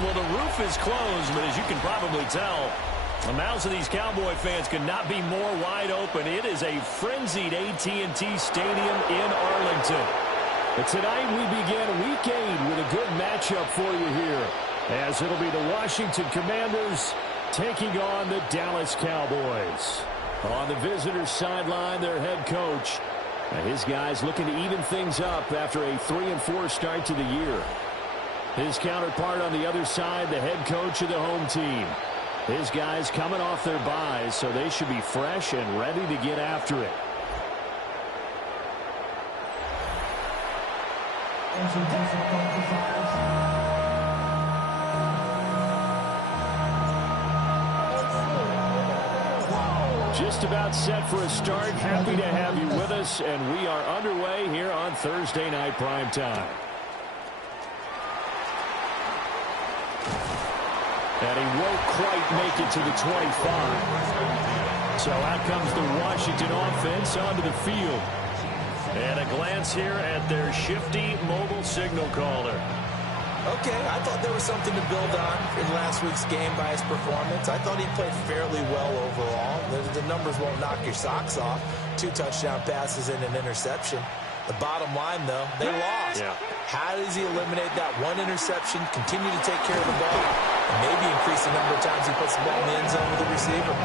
Well, the roof is closed, but as you can probably tell, the mouths of these Cowboy fans could not be more wide open. It is a frenzied AT&T Stadium in Arlington. But tonight we begin Week 8 with a good matchup for you here, as it'll be the Washington Commanders taking on the Dallas Cowboys. On the visitors' sideline, their head coach. His guys looking to even things up after a 3-4 start to the year. His counterpart on the other side, the head coach of the home team. His guys coming off their byes, so they should be fresh and ready to get after it. Just about set for a start. Happy to have you with us, and we are underway here on Thursday Night Primetime. And he won't quite make it to the 25. So out comes the Washington offense onto the field. And a glance here at their shifty mobile signal caller. Okay, I thought there was something to build on in last week's game by his performance. I thought he played fairly well overall. The numbers won't knock your socks off. 2 touchdown passes and an interception. The bottom line, though, they lost. Yeah. How does he eliminate that one interception, continue to take care of the ball, and maybe increase the number of times he puts the ball in the end zone with the receiver?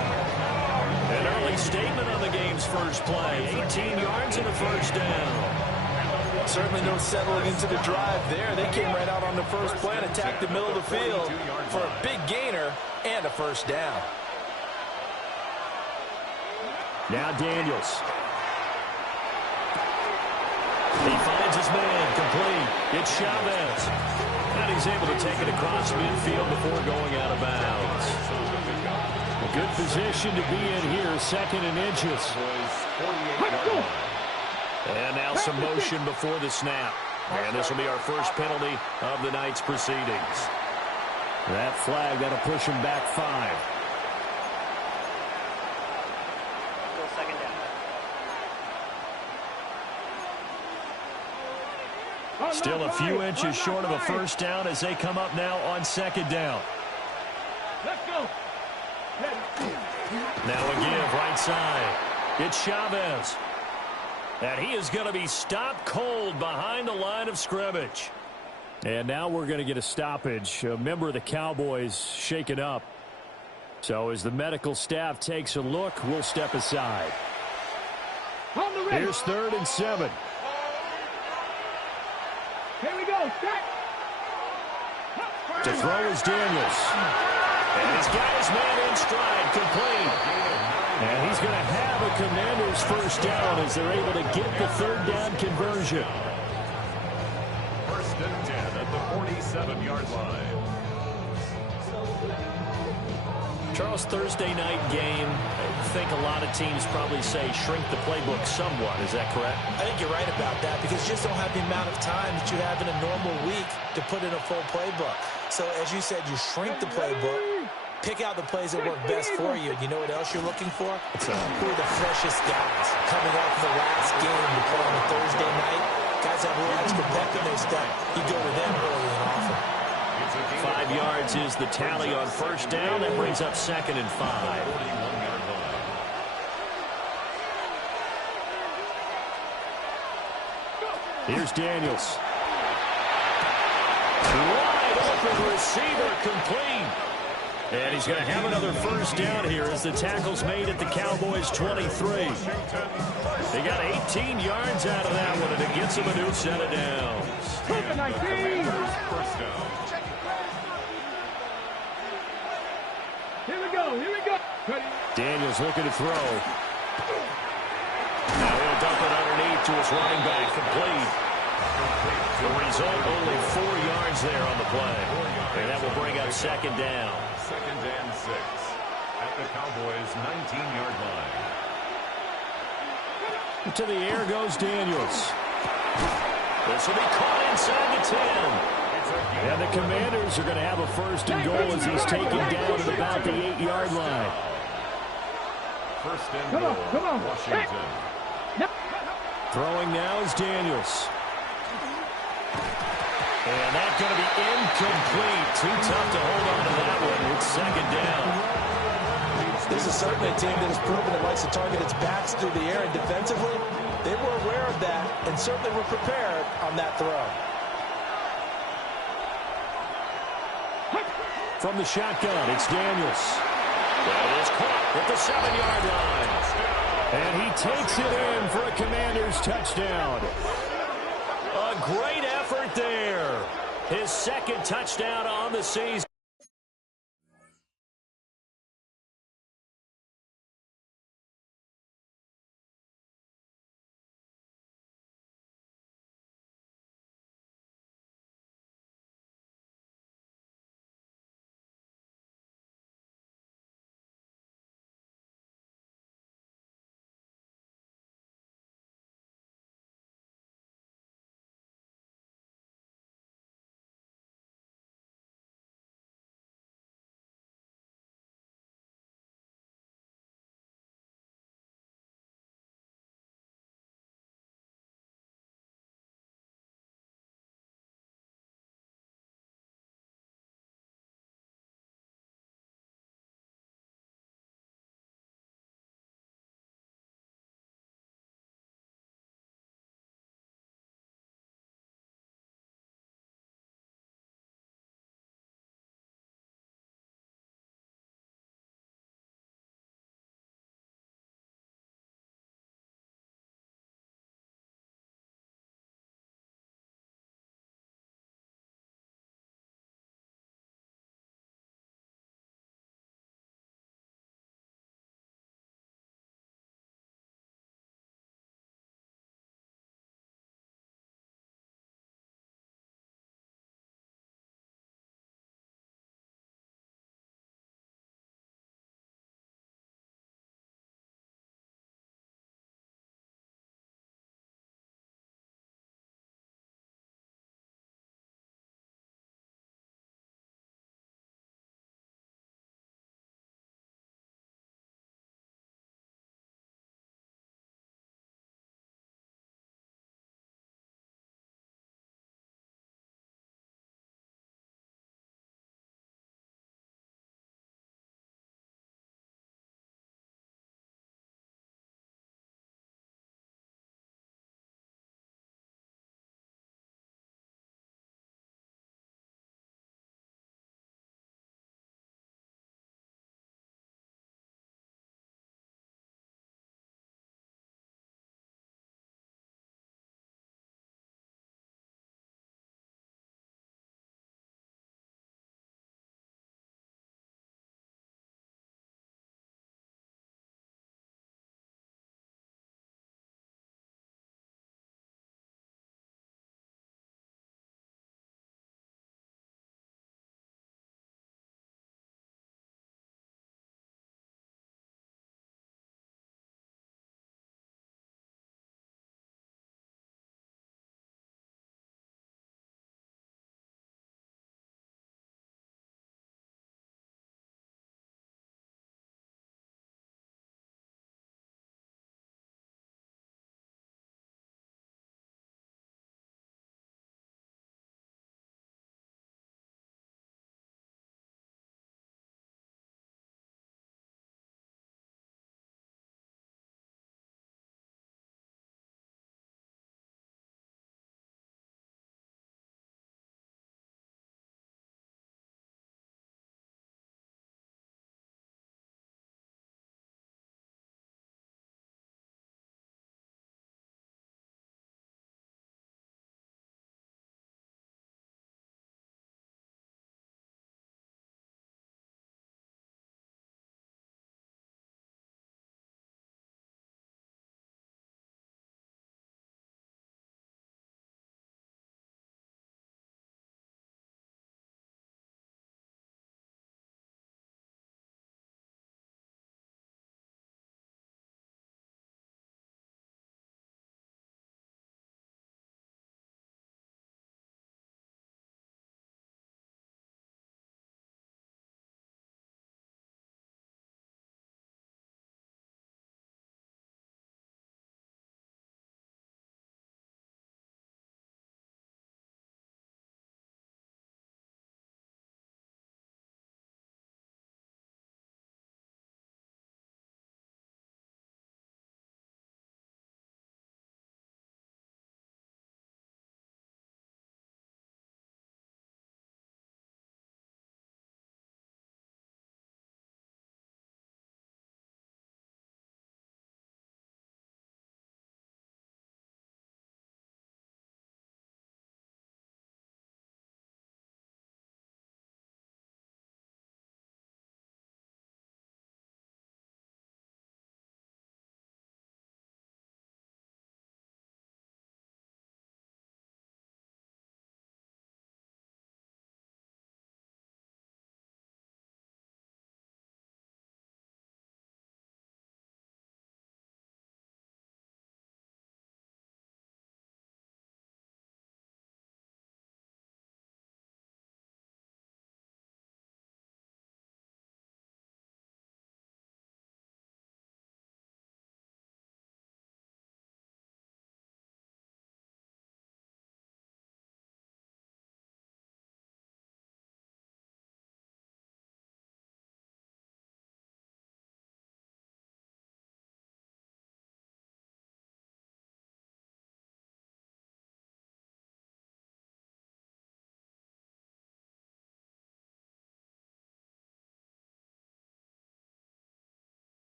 An early statement on the game's first play. 18 yards and a first down. Certainly no settling into the drive there. They came right out on the first play and attacked the middle of the field for a big gainer and a first down. Now Daniels. He finds his man complete. It's Chavez. And he's able to take it across midfield before going out of bounds. A good position to be in here, 2nd and inches. And now some motion before the snap. And this will be our first penalty of the night's proceedings. That flag, that'll push him back 5. Still a few inches short of a first down as they come up now on 2nd down. Let's go. Now a give right side. It's Chavez. And he is going to be stopped cold behind the line of scrimmage. And now we're going to get a stoppage. A member of the Cowboys shaken up. So as the medical staff takes a look, we'll step aside. Here's 3rd and 7. Here we go. Set. To throw is Daniels. And he's got his man in stride, complete. And he's going to have a Commander's first down as they're able to get the 3rd down conversion. 1st and 10 at the 47-yard line. Charles, Thursday night game, I think a lot of teams probably say shrink the playbook somewhat. Is that correct? I think you're right about that because you just don't have the amount of time that you have in a normal week to put in a full playbook. So as you said, you shrink the playbook, pick out the plays that work best for you. You know what else you're looking for? Who are the freshest guys coming off the last game to play on a Thursday night? Guys have a little extra pep in their step. You go to them early and often. 5 yards is the tally on first down. That brings up 2nd and 5. Here's Daniels. Wide open receiver, complete. And he's going to have another first down here as the tackle's made at the Cowboys' 23. They got 18 yards out of that one, and it gets them a new set of downs. First down. Here we go. Here we go. Daniels looking to throw. Now he'll dump it underneath to his running back, complete. The result, only 4 yards there on the play. And that will bring up 2nd down. 2nd and 6 at the Cowboys' 19-yard line. To the air goes Daniels. This will be caught inside the 10. And the Commanders are going to have a 1st and goal as he's taken down at about the 8-yard line. 1st and goal, Washington. And that's going to be incomplete. Too tough to hold on to that one. It's second down. This is certainly a team that has proven it likes to target its backs through the air, and defensively, they were aware of that and certainly were prepared on that throw. From the shotgun, it's Daniels. That is caught at the 7-yard line. And he takes it in for a Commanders touchdown. A great effort there. His second touchdown on the season.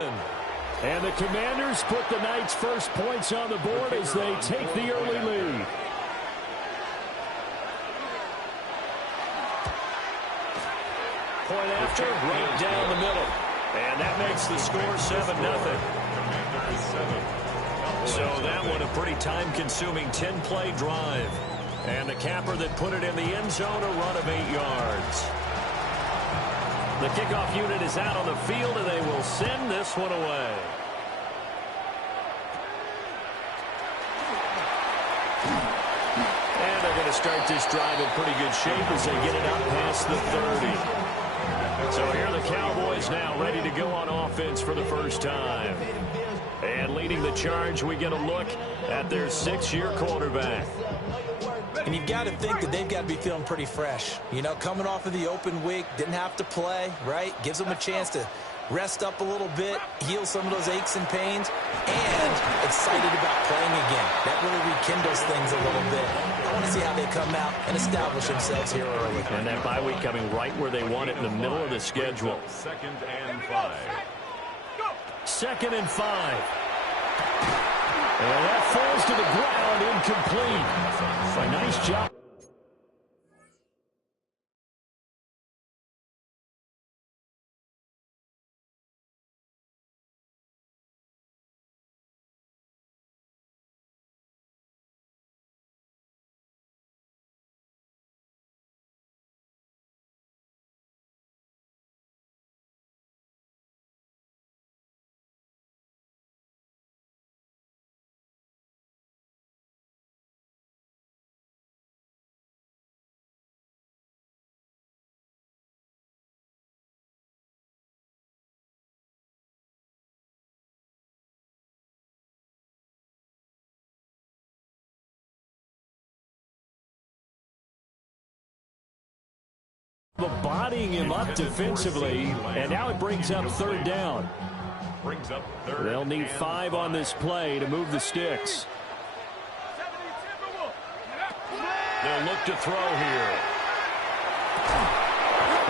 And the Commanders put the Knights' first points on the board as they take the early lead. Point after, right down the middle. And that makes the score 7-0. So that one a pretty time-consuming 10-play drive. And the capper that put it in the end zone, a run of 8 yards. The kickoff unit is out on the field, and they will send this one away. And they're going to start this drive in pretty good shape as they get it up past the 30. So here are the Cowboys now ready to go on offense for the first time. And leading the charge, we get a look at their 6-year quarterback. And you've got to think that they've got to be feeling pretty fresh. You know, coming off of the open week, didn't have to play, right? Gives them a chance to rest up a little bit, heal some of those aches and pains, and excited about playing again. That really rekindles things a little bit. I want to see how they come out and establish themselves here early. And that bye week coming right where they want it, in the middle of the schedule. 2nd and 5. 2nd and 5. And that falls to the ground, incomplete. A nice job. Bodying him up defensively, and now it brings up 3rd down. They'll need 5 on this play to move the sticks. They'll look to throw here.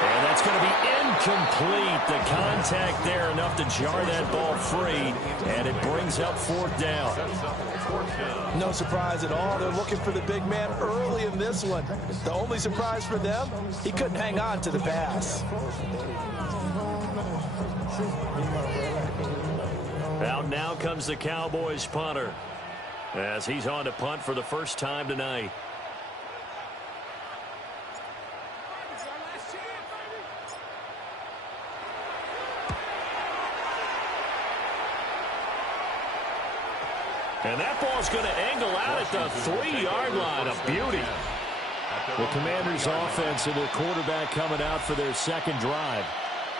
And that's going to be incomplete. The contact there enough to jar that ball free, and it brings up 4th down. No surprise at all. They're looking for the big man early in this one. The only surprise for them, he couldn't hang on to the pass. Out now comes the Cowboys punter as he's on to punt for the first time tonight. And that ball's going to angle out at the 3-yard line. A beauty. The Commanders' offense and their quarterback coming out for their 2nd drive.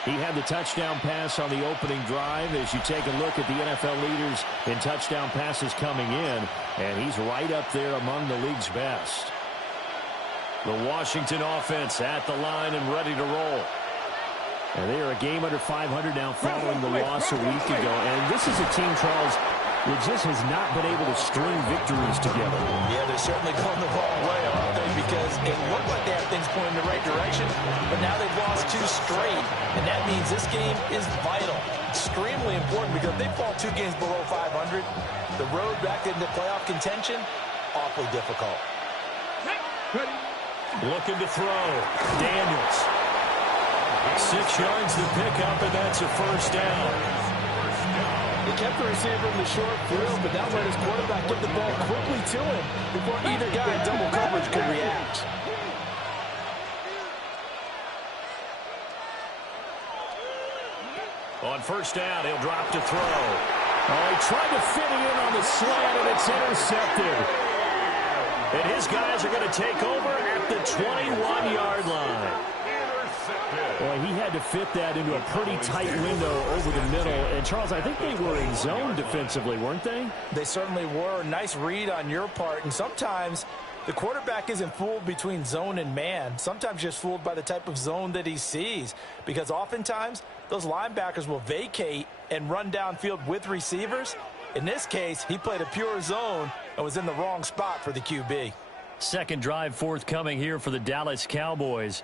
He had the touchdown pass on the opening drive. As you take a look at the NFL leaders in touchdown passes coming in, and he's right up there among the league's best. The Washington offense at the line and ready to roll. And they are a game under 500 now following the loss a week ago. And this is a team, Charles, that just has not been able to string victories together. Yeah, they're certainly going the wrong way, aren't they? Because it looked like they had things pointing in the right direction, but now they've lost 2 straight. And that means this game is vital, extremely important, because if they fall 2 games below 500, the road back into playoff contention, awfully difficult. Looking to throw. Daniels. 6 yards to pick up, and that's a 1st down. He kept the receiver in the short field, but now let his quarterback get the ball quickly to him before either guy in double coverage could react. On 1st down, he'll drop to throw. Oh, he tried to fit it in on the slant, and it's intercepted. And his guys are going to take over at the 21-yard line. Boy, he had to fit that into a pretty tight window over the middle. And, Charles, I think they were in zone defensively, weren't they? They certainly were. Nice read on your part. And sometimes the quarterback isn't fooled between zone and man. Sometimes just fooled by the type of zone that he sees. Because oftentimes those linebackers will vacate and run downfield with receivers. In this case, he played a pure zone and was in the wrong spot for the QB. 2nd drive forthcoming here for the Dallas Cowboys.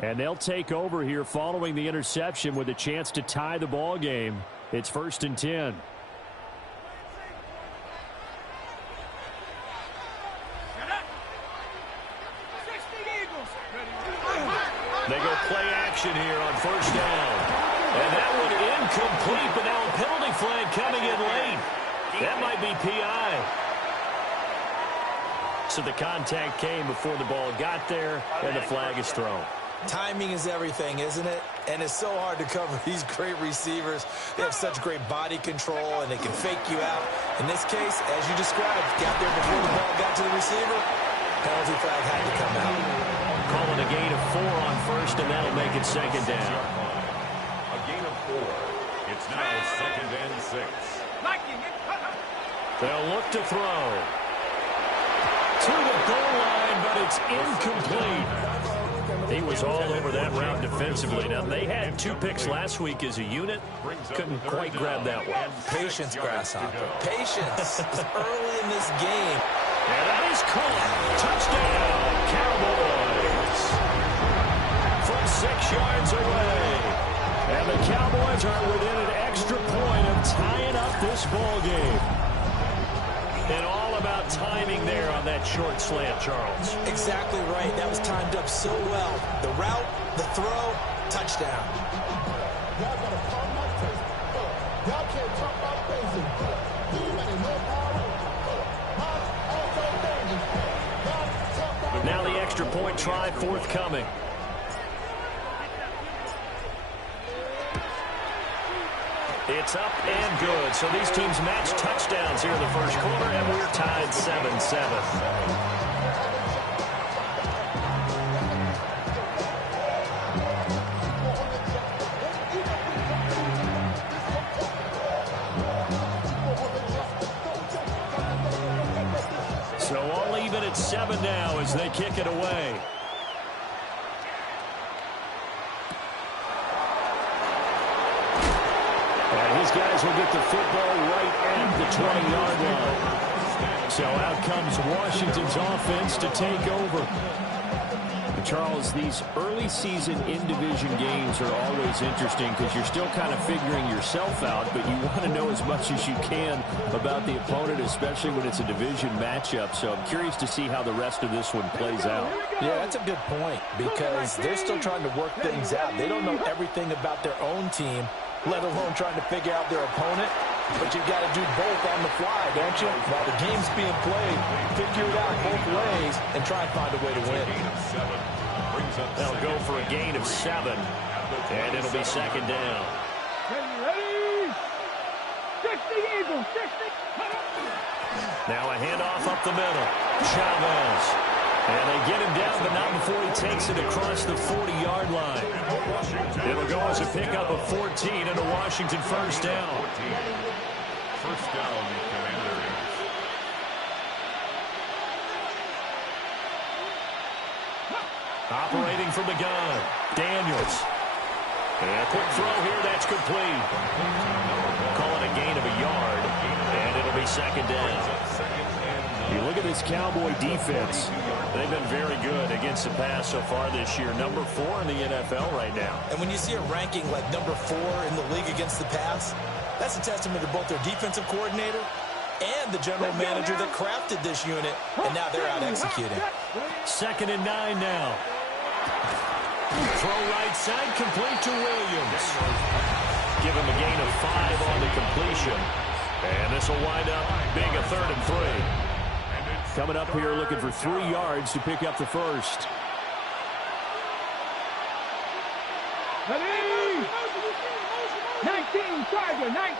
And they'll take over here following the interception with a chance to tie the ball game. It's 1st and 10. They go play action here on 1st down. And that one incomplete, but now a penalty flag coming in late. That might be PI. So the contact came before the ball got there, and the flag is thrown. Timing is everything, isn't it? And it's so hard to cover these great receivers. They have such great body control, and they can fake you out. In this case, as you described, got there before the ball got to the receiver. Penalty flag had to come out. Calling a gain of 4 on 1st, and that'll make it 2nd down. A gain of 4. It's now 2nd and 6. They'll look to throw. To the goal line, but it's incomplete. He was all over that route defensively. Now, they had 2 picks last week as a unit. Couldn't quite grab that one. Patience, Grasshopper. Patience is early in this game. And that is caught. Touchdown, Cowboys. From 6 yards away. And the Cowboys are within an extra point of tying up this ball game. And all about timing there on that short slant, Charles. Exactly right. That was timed up so well. The route, the throw, touchdown. Y'all got to talk my face. Y'all can't talk my face. Now the extra point try forthcoming. It's up and good. So these teams match touchdowns here in the first quarter, and we're tied 7-7. So all even at 7 now as they kick it away. These guys will get the football right at the 20-yard line. So out comes Washington's offense to take over. And Charles, these early season in-division games are always interesting because you're still kind of figuring yourself out, but you want to know as much as you can about the opponent, especially when it's a division matchup. So I'm curious to see how the rest of this one plays out. Yeah, that's a good point because they're still trying to work things out. They don't know everything about their own team, let alone trying to figure out their opponent. But you've got to do both on the fly, don't you? While the game's being played, figure it out both ways and try and find a way to win. They'll go for a gain of 7, and it'll be 2nd down. Ready? 60 Eagles, 60. Now a handoff up the middle. Chavez. And they get him down, but not before he takes it across the 40-yard line. It'll go as a pickup of 14 and a Washington first down. First down, Commanders. Operating from the gun, Daniels. And a quick throw here, that's complete. Calling a gain of a yard, and it'll be 2nd down. You look at this Cowboy defense. They've been very good against the pass so far this year. Number 4 in the NFL right now. And when you see a ranking like number 4 in the league against the pass, that's a testament to both their defensive coordinator and the general manager that crafted this unit, and now they're out executing. 2nd and 9 now. Throw right side, complete to Williams. Give him a gain of 5 on the completion. And this will wind up being a 3rd and 3. Coming up here looking for 3 yards to pick up the first. Ready? 19, Tiger, 19.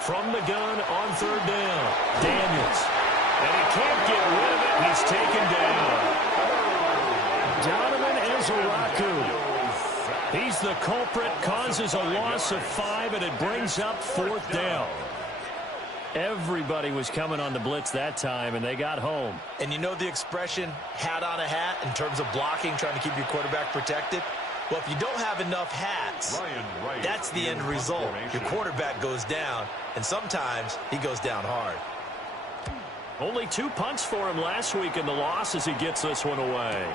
From the gun on 3rd down. Daniels. And he can't get rid of it. He's taken down. Donovan Ezeraku. He's the culprit, causes a loss of 5, and it brings up 4th down. Everybody was coming on the blitz that time, and they got home. And you know the expression, hat on a hat, in terms of blocking, trying to keep your quarterback protected? Well, if you don't have enough hats, that's the end result. Your quarterback goes down, and sometimes he goes down hard. Only 2 punts for him last week in the loss as he gets this one away.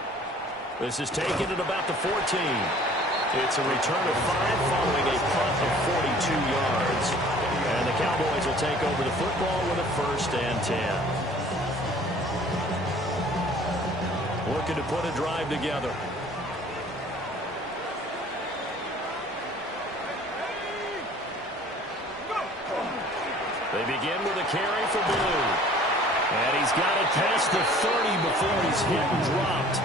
This is taken at about the 14. It's a return of 5 following a punt of 42 yards. And the Cowboys will take over the football with a 1st and 10. Looking to put a drive together. They begin with a carry for Blue. And he's got it past the 30 before he's hit and dropped.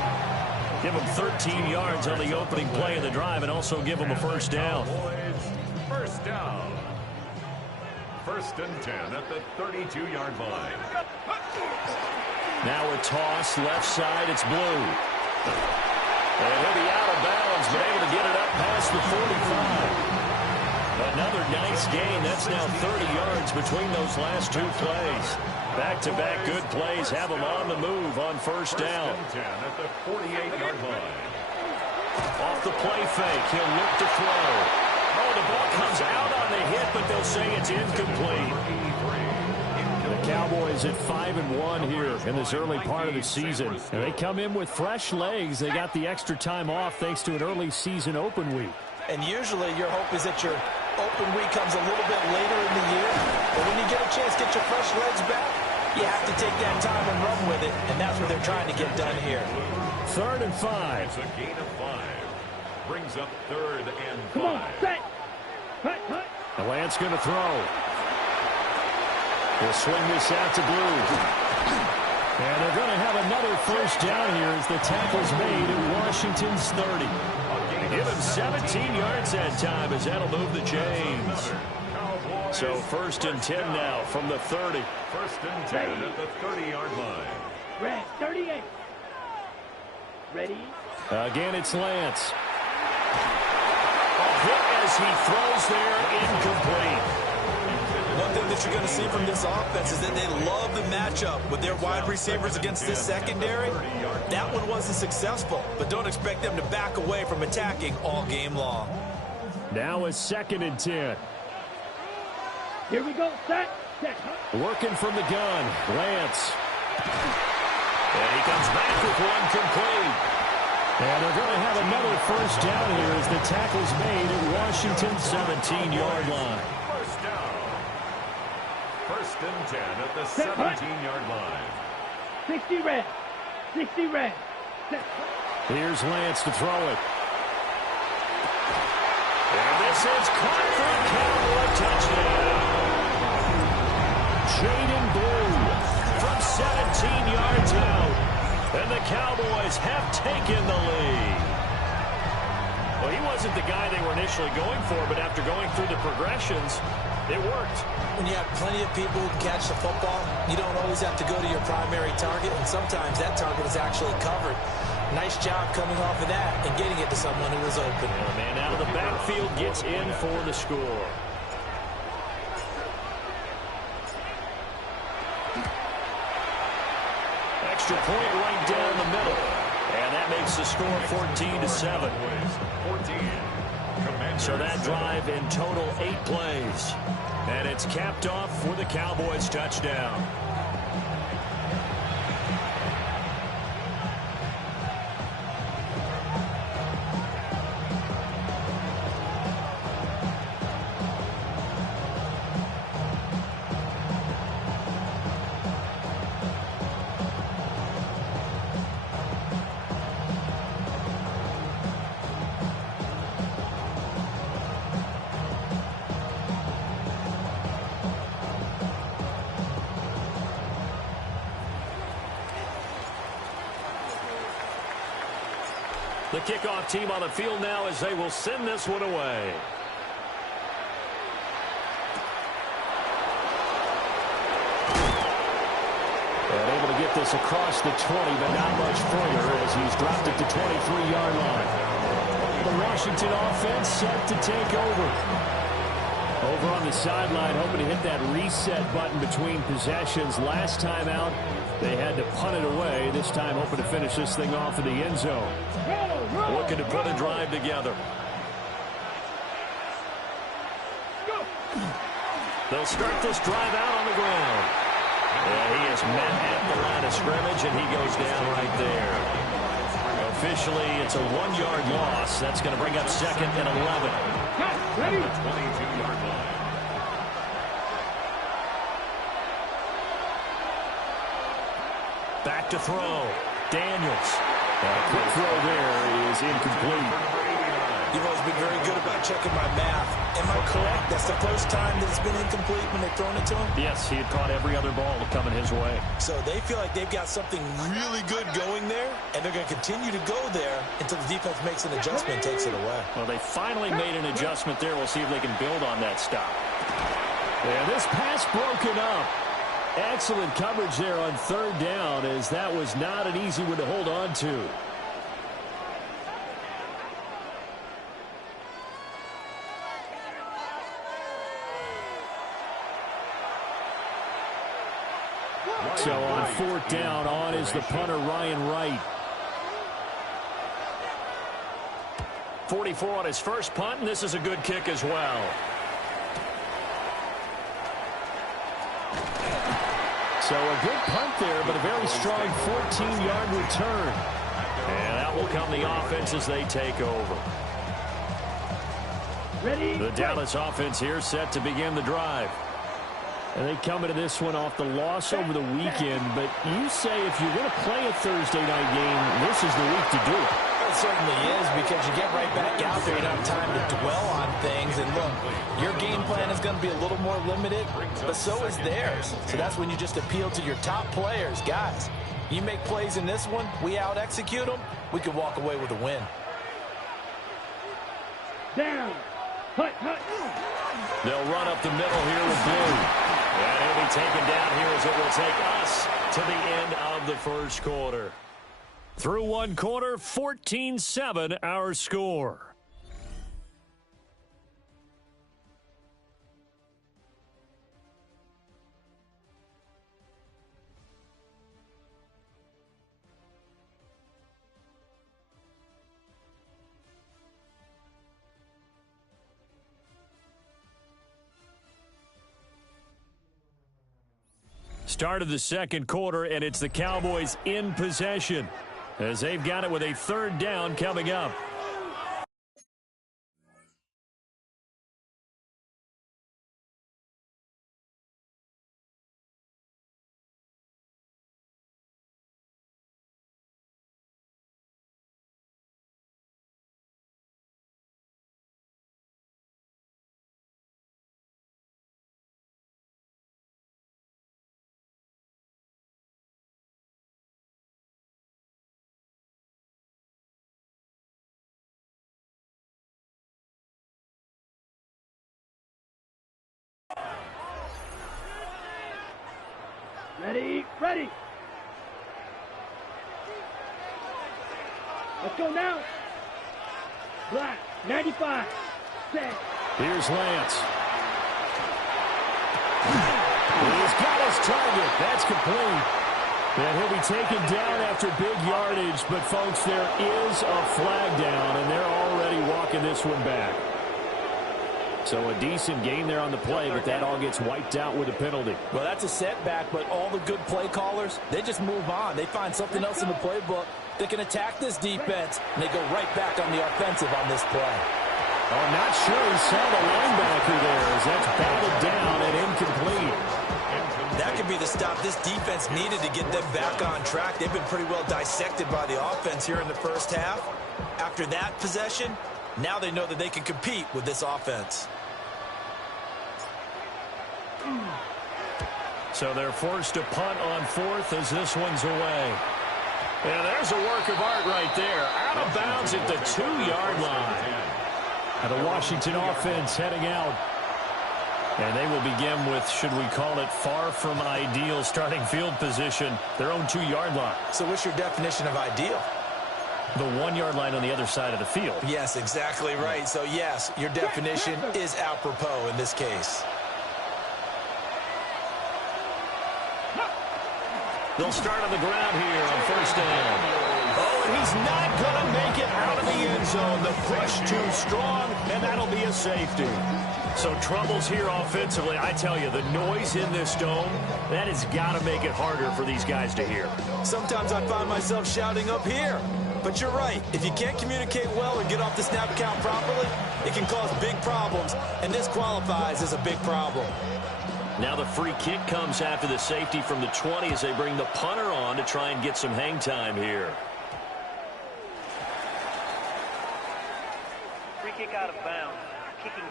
Give him 13 yards on the opening play of the drive and also give him a 1st down. First down. 1st and 10 at the 32-yard line. Now a toss, left side, it's Blue. And he'll be out of bounds, but able to get it up past the 45. Another nice gain. That's now 30 yards between those last 2 plays. Back-to-back good plays have him on the move on 1st down. 10 at the 48-yard line. Off the play fake, he'll look to throw. Oh, the ball comes out on the hit, but they'll say it's incomplete. The Cowboys at 5-1 here in this early part of the season. And they come in with fresh legs. They got the extra time off thanks to an early season open week. And usually your hope is that your open week comes a little bit later in the year. But when you get a chance to get your fresh legs back, you have to take that time and run with it. And that's what they're trying to get done here. 3rd and 5. It's a gain of 5. Brings up 3rd and 5. Come on, set. Cut. The Lance going to throw. He'll swing this out to Blue. And they're going to have another 1st down here as the tackle's made at Washington's 30. Give him 17 yards that time as that'll move the chains. So 1st and 10 now from the 30. 1st and 10 at the 30-yard line. Red, 38. Ready? Again, it's Lance. A hit as he throws there, incomplete. One thing that you're going to see from this offense is that they love the matchup with their wide receivers against this secondary. That one wasn't successful, but don't expect them to back away from attacking all game long. Now a 2nd and 10. Here we go, set. Working from the gun, Lance. And he comes back with one complete. And they're going to have another 1st down here as the tackle's made at Washington's 17-yard line. 1st and 10 at the 17-yard line. 60 red. 60 red. Set. Here's Lance to throw it. And this is caught for a Cowboy touchdown. Jaden Blue from 17 yards out. And the Cowboys have taken the lead. Well, he wasn't the guy they were initially going for, but after going through the progressions, it worked. When you have plenty of people who can catch the football, you don't always have to go to your primary target, and sometimes that target is actually covered. Nice job coming off of that and getting it to someone who was open. And the man out of the backfield gets in for the score. Extra point right down the middle. And that makes the score 14-7. So that drive in total 8 plays. And it's capped off for the Cowboys touchdown. The kickoff team on the field now as they will send this one away. And able to get this across the 20, but not much further as he's dropped it to 23-yard line. The Washington offense set to take over. Over on the sideline, hoping to hit that reset button between possessions. Last time out, they had to punt it away. This time, hoping to finish this thing off in the end zone. Looking to put a drive together. They'll start this drive out on the ground. And he is met at the line of scrimmage, and he goes down right there. A officially, it's a 1-yard loss. That's going to bring up 2nd and 11. Ready? 22-yard line. Back to throw. Daniels. A quick throw there is incomplete. You've always been very good about checking my math. Am I correct? That's the first time that it's been incomplete when they've thrown it to him? Yes, he had caught every other ball coming his way. So they feel like they've got something really good going there, and they're going to continue to go there until the defense makes an adjustment and takes it away. Well, they finally made an adjustment there. We'll see if they can build on that stop. And this pass broken up. Excellent coverage there on 3rd down, as that was not an easy one to hold on to. So on 4th down, on is the punter, Ryan Wright. 44 on his first punt, and this is a good kick as well. So a good punt there, but a very strong 14-yard return. And that will come the offense as they take over. Ready? The Dallas offense here set to begin the drive. And they come into this one off the loss over the weekend, but you say if you're going to play a Thursday night game, this is the week to do it. It certainly is, because you get right back out there. You don't have time to dwell on things. And look, your game plan is going to be a little more limited, but so is theirs. So that's when you just appeal to your top players. Guys, you make plays in this one, we out-execute them, we can walk away with a win. Down. Hut, hut. They'll run up the middle here with Blue. And he'll be taken down here as it will take us to the end of the first quarter. Through one quarter, 14-7 our score. Start of the second quarter, and it's the Cowboys in possession as they've got it with a 3rd down coming up. Ready? Ready. Let's go now. Black, 95. Set. Here's Lance. He's got his target. That's complete. And he'll be taken down after big yardage. But, folks, there is a flag down, and they're already walking this one back. So a decent gain there on the play, but that all gets wiped out with a penalty. Well, that's a setback, but all the good play callers, they just move on. They find something else in the playbook. They can attack this defense, and they go right back on the offensive on this play. Oh, I'm not sure he saw the linebacker there as that's battled down and incomplete. That could be the stop this defense needed to get them back on track. They've been pretty well dissected by the offense here in the first half. After that possession, now they know that they can compete with this offense. So they're forced to punt on 4th as this one's away. And there's a work of art right there. Out of bounds at the 2-yard line. And the Washington offense heading out. And they will begin with, should we call it, far from ideal starting field position, their own 2-yard line. So what's your definition of ideal? The 1-yard line on the other side of the field. Yes, exactly right. So, yes, your definition is apropos in this case. They'll start on the ground here on 1st down. Oh, and he's not going to make it out of the end zone. The push too strong, and that'll be a safety. So troubles here offensively. I tell you, the noise in this dome, that has got to make it harder for these guys to hear. Sometimes I find myself shouting up here. But you're right. If you can't communicate well or get off the snap count properly, it can cause big problems, and this qualifies as a big problem. Now the free kick comes after the safety from the 20 as they bring the punter on to try and get some hang time here. Free kick out of bounds. Kicking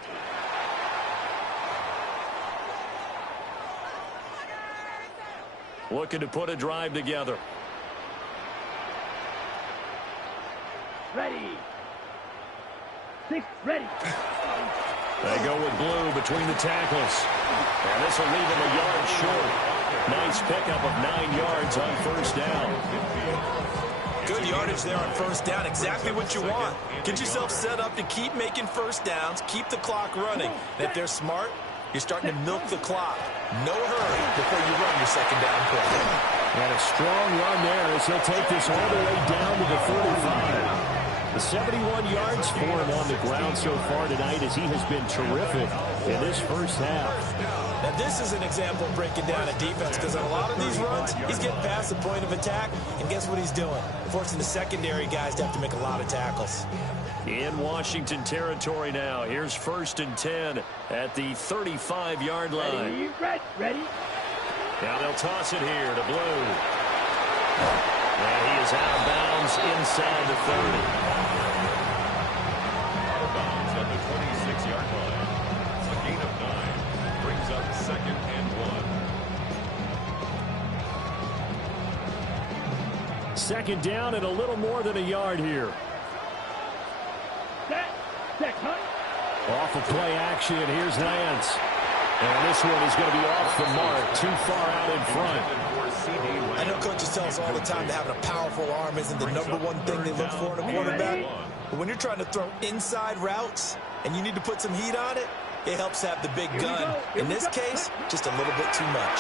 team. Looking to put a drive together. Ready. 6, ready. They go with blue between the tackles. And this will leave them a yard short. Nice pickup of 9 yards on first down. Good yardage there on first down. Exactly what you want. Get yourself set up to keep making first downs, keep the clock running. And if they're smart, you're starting to milk the clock. No hurry before you run your second down play. And a strong run there as he'll take this all the way down to the 45. The 71 yards for him on the ground so far tonight as he has been terrific in this first half. Now, this is an example of breaking down a defense because on a lot of these runs, he's getting past the point of attack, and guess what he's doing? Forcing the secondary guys to have to make a lot of tackles. In Washington territory now. Here's 1st and 10 at the 35-yard line. Ready. Now they'll toss it here to Blue. And he is out of bounds inside the 30. Out of bounds at the 26-yard line. A gain of 9. Brings up 2nd and 1. Second down and a little more than a yard here. Set, cut. Off of play action, here's Lance. And this one is going to be off the mark, too far out in front. I know coaches tell us all the time that having a powerful arm isn't the number one thing they look for in a quarterback. But when you're trying to throw inside routes and you need to put some heat on it, it helps to have the big gun. In this case, just a little bit too much.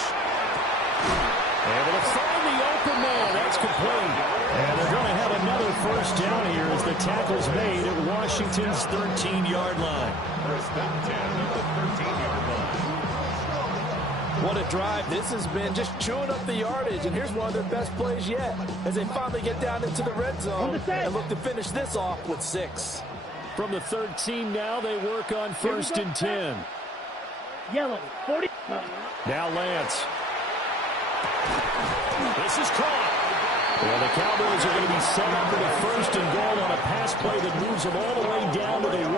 Able to find the open man. That's complete. And they're going to have another first down here as the tackle's made at Washington's 13-yard line. First down 10 at the 13-yard line. What a drive this has been, just chewing up the yardage. And here's one of their best plays yet as they finally get down into the red zone and look to finish this off with 6. From the 13 now, they work on 1st and 10. Yellow, 40. Now Lance. This is caught. Well, the Cowboys are going to be set up for the 1st and goal on a pass play that moves them all the way down to the 1.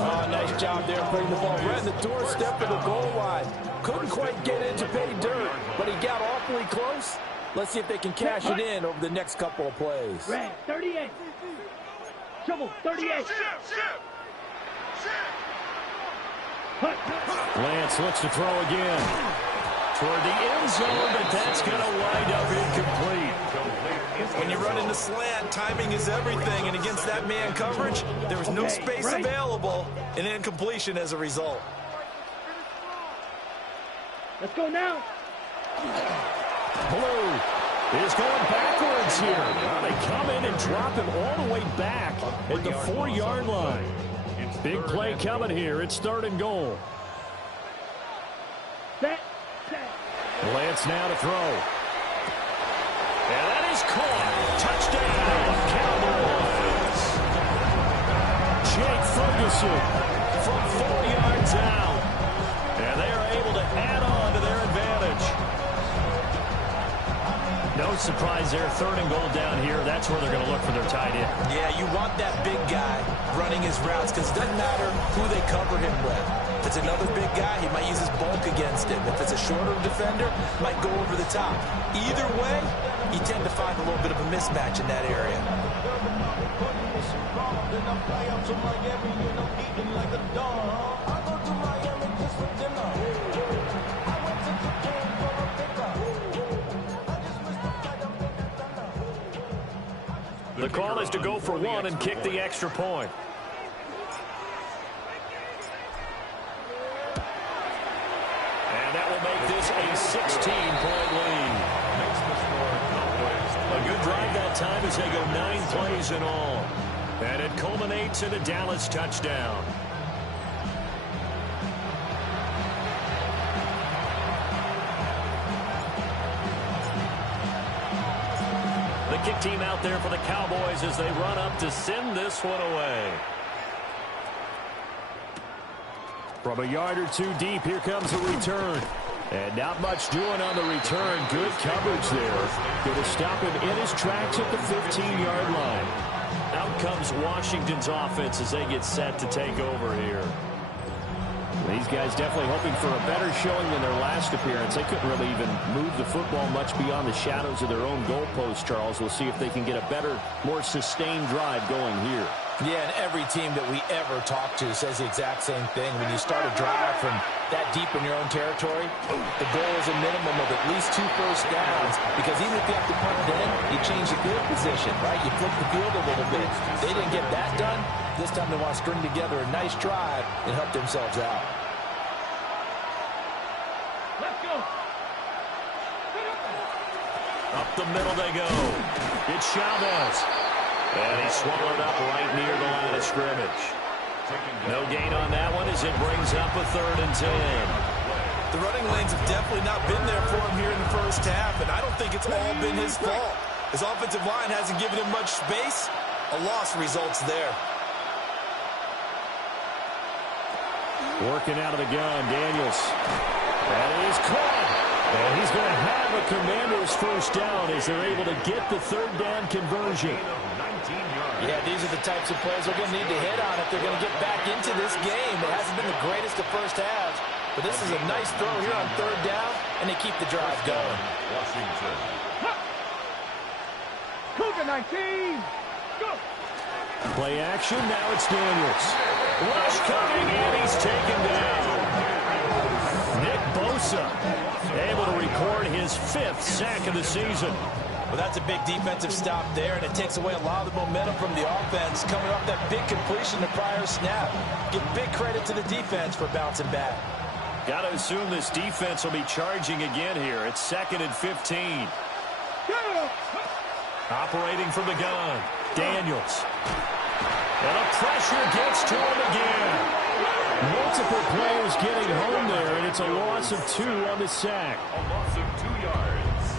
Oh, nice job there putting the ball right in the doorstep of the goal line. Couldn't quite get in to pay dirt, but he got awfully close. Let's see if they can cash it in over the next couple of plays. Red, 38. Trouble, 38. Lance looks to throw again. Toward the end zone, but that's going to wind up incomplete. When you run in the slant, timing is everything, and against that man coverage, there was no space available, and incompletion as a result. Let's go now. Blue is going backwards here. They come in and drop him all the way back at the 4-yard line. Big play coming here. It's 3rd and goal. Set. Lance now to throw. And that is caught. Touchdown, Cowboys. Jake Ferguson from 4 yards out. And they are able to add on to their advantage. No surprise there. 3rd and goal down here. That's where they're going to look for their tight end. Yeah, you want that big guy running his routes because it doesn't matter who they cover him with. If it's another big guy, he might use his bulk against him. If it's a shorter defender, might go over the top. Either way, you tend to find a little bit of a mismatch in that area. The call is to go for 1 and kick the extra point. And that will make this a 16-point lead. A good drive that time as they go 9 plays in all. And it culminates in a Dallas touchdown. The kick team out there for the Cowboys as they run up to send this one away. From a yard or two deep, here comes a return. And not much doing on the return. Good coverage there. Going to stop him in his tracks at the 15-yard line. Out comes Washington's offense as they get set to take over here. These guys definitely hoping for a better showing than their last appearance. They couldn't really even move the football much beyond the shadows of their own goalpost, Charles. We'll see if they can get a better, more sustained drive going here. Yeah, and every team that we ever talk to says the exact same thing. When you start a drive from that deep in your own territory, the goal is a minimum of at least 2 first downs, because even if you have to punt then, you change the field position, right? You flip the field a little bit. They didn't get that done. This time they want to string together a nice drive and help themselves out. Let's go. Up the middle they go. It's Chavez. And he's swallowed up right near the line of scrimmage. No gain on that one as it brings up a 3rd and 10. The running lanes have definitely not been there for him here in the first half, and I don't think it's all been his fault. His offensive line hasn't given him much space. A loss results there. Working out of the gun, Daniels. That is caught. And he's going to have a Commander's first down as they're able to get the 3rd down conversion. Yeah, these are the types of plays they're going to need to hit on if they're going to get back into this game. It hasn't been the greatest of first halves, but this is a nice throw here on 3rd down, and they keep the drive going. Washington. Cougar 19. Go. Play action, now it's Daniels. Rush coming, and he's taken down. Nick Bosa able to record his 5th sack of the season. Well, that's a big defensive stop there, and it takes away a lot of the momentum from the offense coming off that big completion the prior snap. Give big credit to the defense for bouncing back. Got to assume this defense will be charging again here. It's 2nd and 15. Operating from the gun, Daniels. And the pressure gets to him again. Multiple players getting home there, and it's a loss of 2 on the sack. A loss of 2 yards.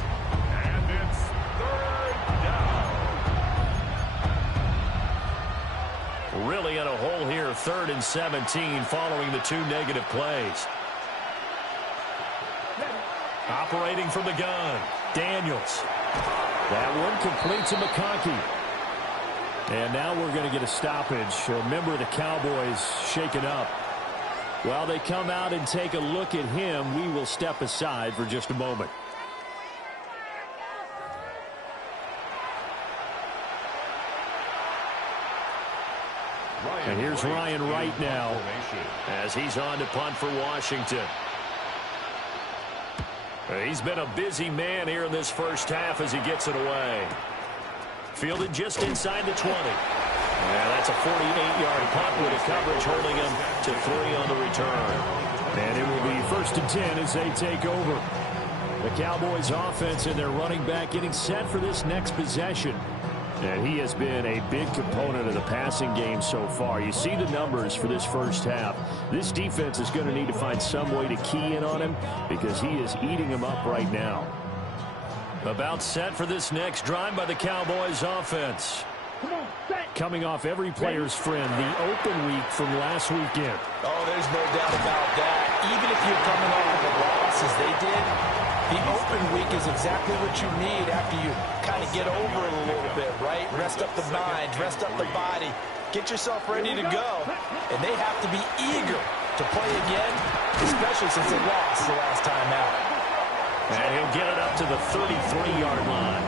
And it's 3rd down. Really in a hole here, 3rd and 17 following the 2 negative plays. Operating from the gun, Daniels. That one complete to McConkey. And now we're going to get a stoppage. A member of the Cowboys shaken up. While they come out and take a look at him, we will step aside for just a moment. And here's Ryan Wright now as he's on to punt for Washington. He's been a busy man here in this first half as he gets it away. Fielded just inside the 20. Yeah, that's a 48-yard punt with a coverage holding him to 3 on the return. And it will be 1st and 10 as they take over. The Cowboys offense and their running back getting set for this next possession. And he has been a big component of the passing game so far. You see the numbers for this first half. This defense is going to need to find some way to key in on him because he is eating him up right now. About set for this next drive by the Cowboys offense. Coming off every player's friend, the open week from last weekend. Oh, there's no doubt about that. Even if you're coming off of a loss as they did, the open week is exactly what you need after you kind of get over it a little bit, right? Rest up the mind, rest up the body, get yourself ready to go. And they have to be eager to play again, especially since they lost the last time out. And he'll get it up to the 33-yard line.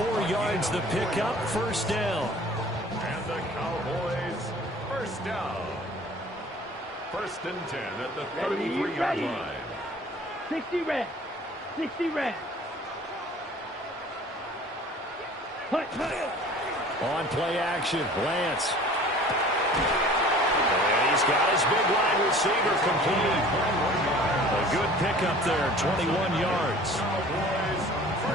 4 yards the pickup, 1st down. And the Cowboys, 1st down. 1st and 10 at the 33-yard line. 60 red. 60 red. On play action, Lance. And he's got his big wide receiver complete. A good pickup there, 21 yards.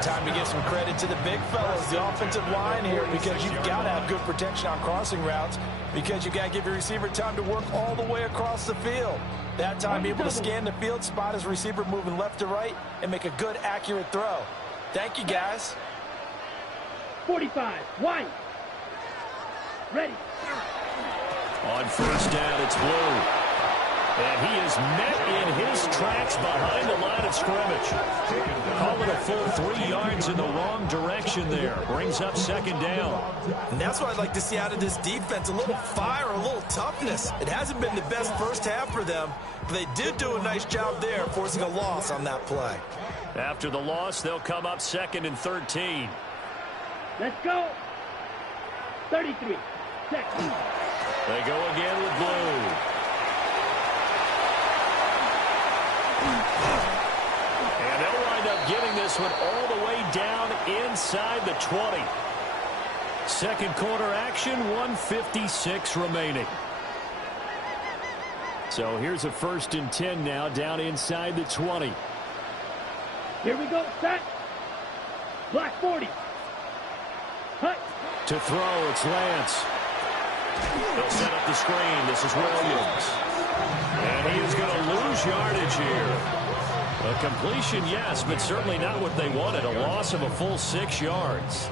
Time to give some credit to the big fellas, the offensive line here, because you've got to have good protection on crossing routes, because you got to give your receiver time to work all the way across the field. That time, be able to scan the field, spot his receiver moving left to right, and make a good, accurate throw. Thank you, guys. 45. 1. Ready. On first down, it's Blue. And he is met in his tracks behind the line of scrimmage. Call it a full 3 yards in the wrong direction there. Brings up second down. And that's what I'd like to see out of this defense. A little fire, a little toughness. It hasn't been the best first half for them, but they did do a nice job there, forcing a loss on that play. After the loss, they'll come up 2nd and 13. Let's go. 33. Set. They go again with Blue. And they'll wind up getting this one all the way down inside the 20. Second quarter action, 1:56 remaining. So here's a 1st and 10 now, down inside the 20. Here we go. Set. Black 40. Hut. To throw, it's Lance. They'll set up the screen. This is Williams. And he is going to lose yardage here. A completion, yes, but certainly not what they wanted. A loss of a full 6 yards.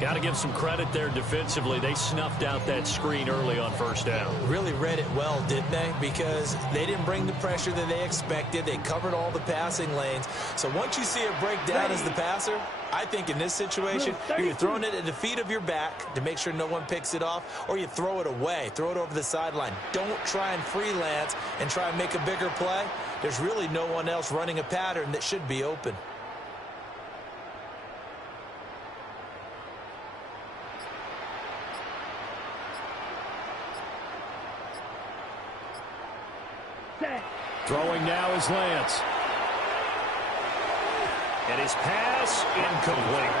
Got to give some credit there defensively. They snuffed out that screen early on first down. Really read it well, didn't they? Because they didn't bring the pressure that they expected. They covered all the passing lanes. So once you see it break down as the passer, I think in this situation, you're throwing it at the feet of your back to make sure no one picks it off, or you throw it away, throw it over the sideline. Don't try and freelance and try and make a bigger play. There's really no one else running a pattern that should be open. Throwing now is Lance. And his pass incomplete.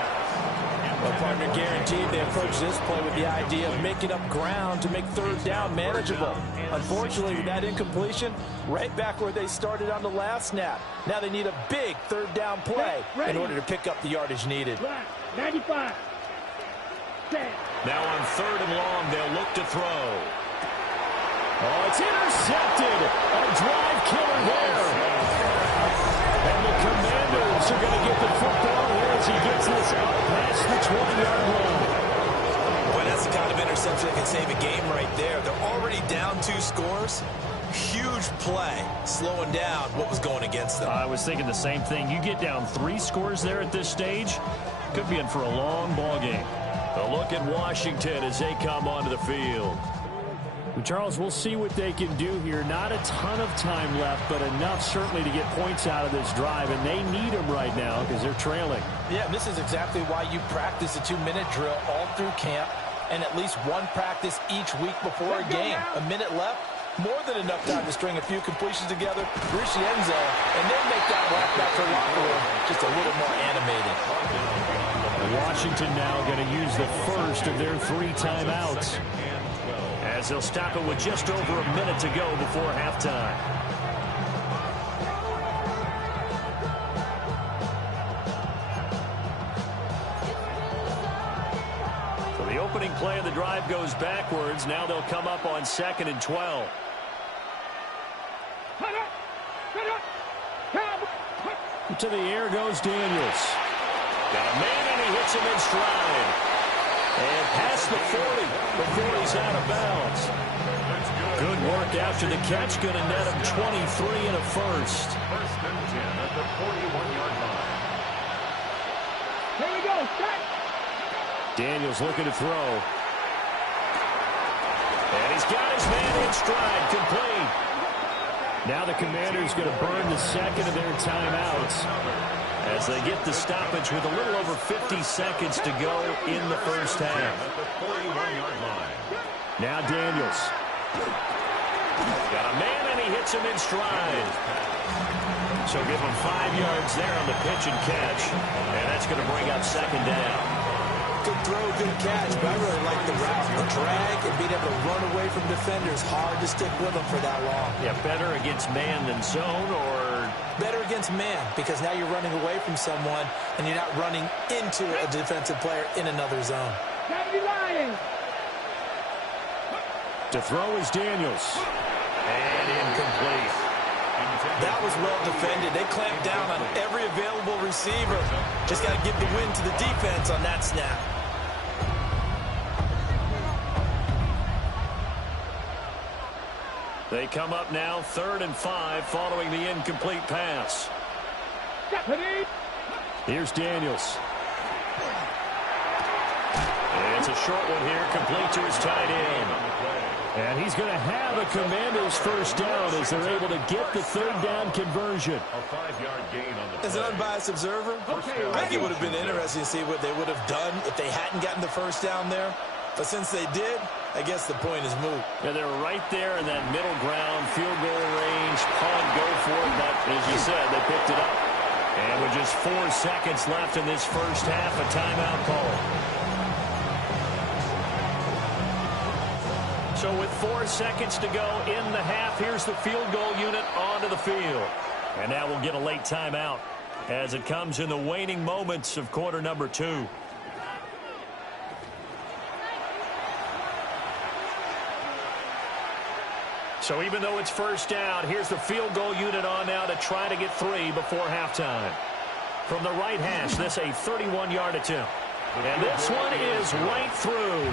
Well, partner, guaranteed they approach this play with the idea of making up ground to make third down manageable. Unfortunately, with that incompletion, right back where they started on the last snap. Now they need a big third down play in order to pick up the yardage needed. 95. Now on 3rd and long, they'll look to throw. Oh, it's intercepted. A drive killer there. And the Commanders are going to get the football here as he gets this out past the 20-yard line. Boy, that's the kind of interception that can save a game right there. They're already down 2 scores. Huge play, slowing down what was going against them. I was thinking the same thing. You get down 3 scores there at this stage, could be in for a long ball game. A look at Washington as they come onto the field. Charles, we'll see what they can do here. Not a ton of time left, but enough certainly to get points out of this drive, and they need them right now because they're trailing. Yeah, this is exactly why you practice a 2-minute drill all through camp and at least one practice each week before a game. A minute left, more than enough time to string a few completions together, reach the end zone, and then make that walk back to the locker room just a little more animated. Washington now going to use the first of their 3 timeouts, as they'll stop it with just over a minute to go before halftime. So the opening play of the drive goes backwards. Now they'll come up on 2nd and 12. To the air goes Daniels. Got a man and he hits him in stride. And past the 40 before he's out of bounds. Good work after the catch. Going to net him 23 and a first. 1st and 10 at the 41-yard line. Here we go. Set. Daniels looking to throw. And he's got his man in stride. Complete. Now the Commanders going to burn the 2nd of their timeouts as they get the stoppage with a little over 50 seconds to go in the first half. Now Daniels. Got a man and he hits him in stride. So give him 5 yards there on the pitch and catch. And that's going to bring up 2nd down. Good throw, good catch, but I really like the route. The drag and being able to run away from defenders. Hard to stick with them for that long. Yeah, better against man than zone, or better against man, because now you're running away from someone and you're not running into a defensive player in another zone. To throw is Daniels. And incomplete. That was well defended. They clamped down on every available receiver. Just got to give the win to the defense on that snap. They come up now 3rd and 5 following the incomplete pass. Here's Daniels. It's a short one here, complete to his tight end. And he's going to have a Commanders first down as they're able to get the 3rd down conversion. A 5-yard gain on the play. As an unbiased observer, I think it would have been interesting to see what they would have done if they hadn't gotten the first down there. But since they did, I guess the point is moot. Yeah, they're right there in that middle ground, field goal range, punt, go for it. But as you said, they picked it up. And with just 4 seconds left in this first half, a timeout call. So with 4 seconds to go in the half, here's the field goal unit onto the field. And now we'll get a late timeout as it comes in the waning moments of quarter number 2. So even though it's first down, here's the field goal unit on now to try to get 3 before halftime. From the right hash, this a 31-yard attempt. And this one is right through.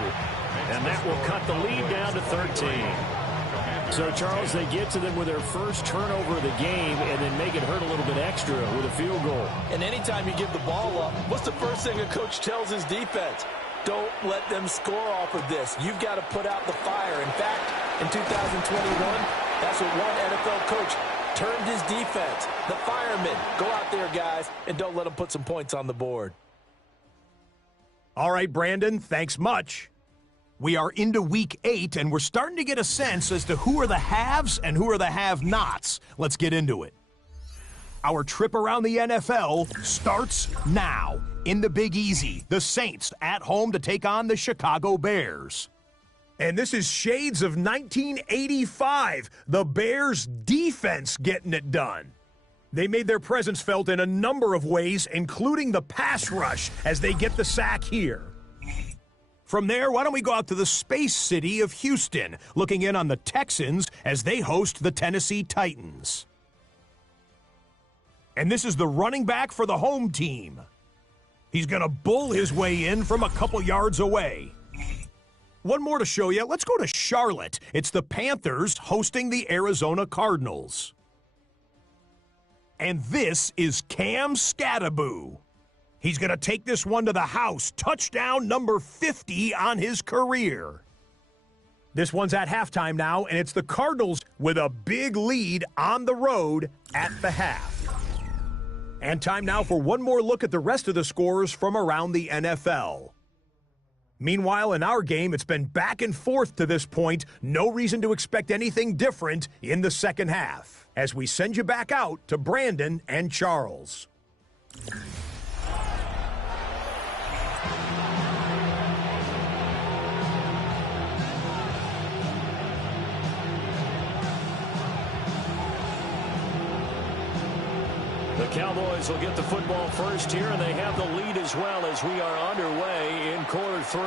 And that will cut the lead down to 13. So, Charles, they get to them with their first turnover of the game and then make it hurt a little bit extra with a field goal. And anytime you give the ball up, what's the first thing a coach tells his defense? Don't let them score off of this. You've got to put out the fire. In fact, in 2021, that's what one NFL coach termed his defense. The firemen. Go out there, guys, and don't let them put some points on the board. All right, Brandon, thanks much. We are into week 8, and we're starting to get a sense as to who are the haves and who are the have-nots. Let's get into it. Our trip around the NFL starts now. In the Big Easy, the Saints at home to take on the Chicago Bears. And this is shades of 1985, the Bears defense getting it done. They made their presence felt in a number of ways, including the pass rush as they get the sack here. From there, why don't we go out to the space city of Houston, looking in on the Texans as they host the Tennessee Titans. And this is the running back for the home team. He's going to bull his way in from a couple yards away. One more to show you. Let's go to Charlotte. It's the Panthers hosting the Arizona Cardinals. And this is Cam Skattebo. He's going to take this one to the house. Touchdown number 50 on his career. This one's at halftime now, and it's the Cardinals with a big lead on the road at the half. And time now for one more look at the rest of the scores from around the NFL. Meanwhile, in our game, it's been back and forth to this point. No reason to expect anything different in the second half. As we send you back out to Brandon and Charles. The Cowboys will get the football first here, and they have the lead as well as we are underway in quarter 3.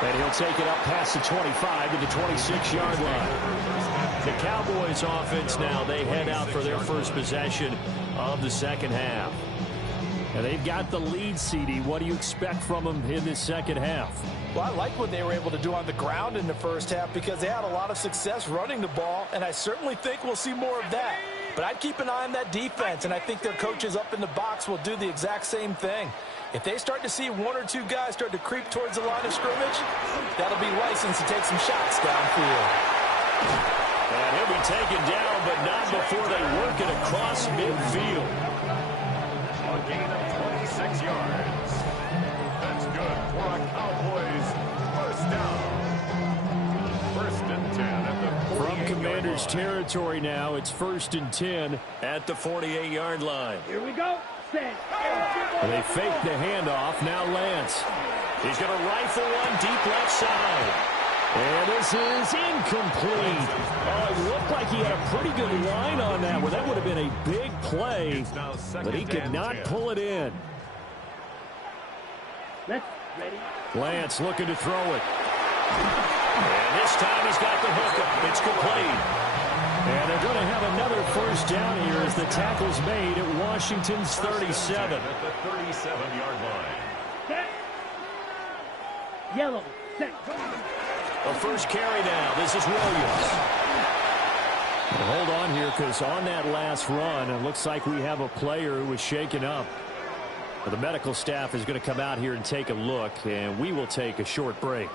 And he'll take it up past the 25 to the 26-yard line. The Cowboys offense now, they head out for their first possession of the second half. And they've got the lead, CD. What do you expect from them in this second half? Well, I like what they were able to do on the ground in the first half because they had a lot of success running the ball, and I certainly think we'll see more of that. But I'd keep an eye on that defense, and I think their coaches up in the box will do the exact same thing. If they start to see one or two guys start to creep towards the line of scrimmage, that'll be license to take some shots downfield. And he'll be taken down, but not before they work it across midfield. A gain of 26 yards. That's good for a Cowboys first down. First and 10 at the 48-yard line. From Commanders territory now, it's 1st and 10 at the 48-yard line. Here we go. Set. They fake the handoff. Now Lance. He's going to rifle one deep left side. And this is incomplete. Oh, it looked like he had a pretty good line on that one. That would have been a big play, but he could not pull it in. Let's ready. Lance looking to throw it. And this time he's got the hookup. It's complete. And they're going to have another first down here as the tackle's made at Washington's 37. At the 37-yard line. Set. Yellow. Set. A first carry now. This is Williams. Well, hold on here, because on that last run, it looks like we have a player who was shaken up. Well, the medical staff is going to come out here and take a look, and we will take a short break.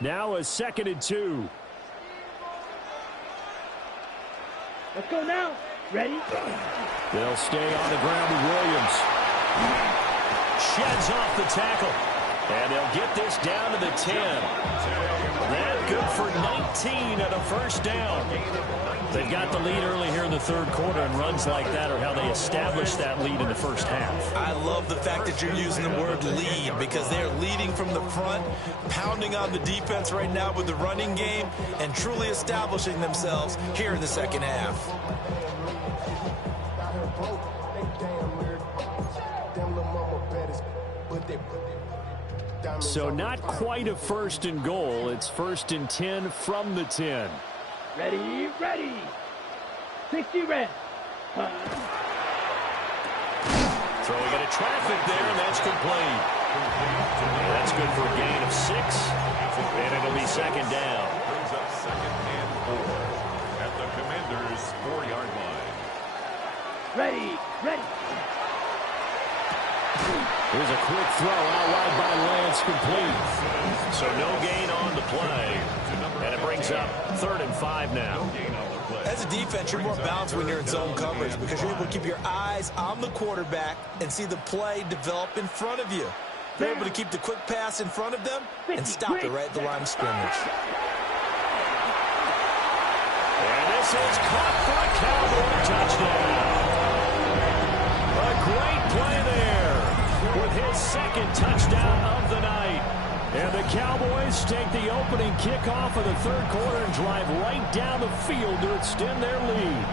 Now a 2nd and 2. Let's go now. Ready? They'll stay on the ground with Williams. Sheds off the tackle. And they'll get this down to the 10. That good for 19 and a first down. They've got the lead early here in the 3rd quarter, and runs like that are how they establish that lead in the first half. I love the fact that you're using the word lead, because they're leading from the front, pounding on the defense right now with the running game, and truly establishing themselves here in the 2nd half. So not quite a 1st and goal. It's 1st and 10 from the 10. Ready, ready. 60 red. Throwing into traffic there, and that's complete. That's good for a gain of 6, and it'll be 2nd down. Brings up 2nd and 4 at the Commanders' 4-yard line. Ready, ready. Here's a quick throw out wide by Lance, complete. So no gain on the play. And it brings up 3rd and 5 now. As a defense, you're more balanced when you're in zone coverage, because you're able to keep your eyes on the quarterback and see the play develop in front of you. You're able to keep the quick pass in front of them and stop it right at the line of scrimmage. And this is caught for a Cowboy touchdown. A great play there with his 2nd touchdown of the night. And the Cowboys take the opening kickoff of the 3rd quarter and drive right down the field to extend their lead.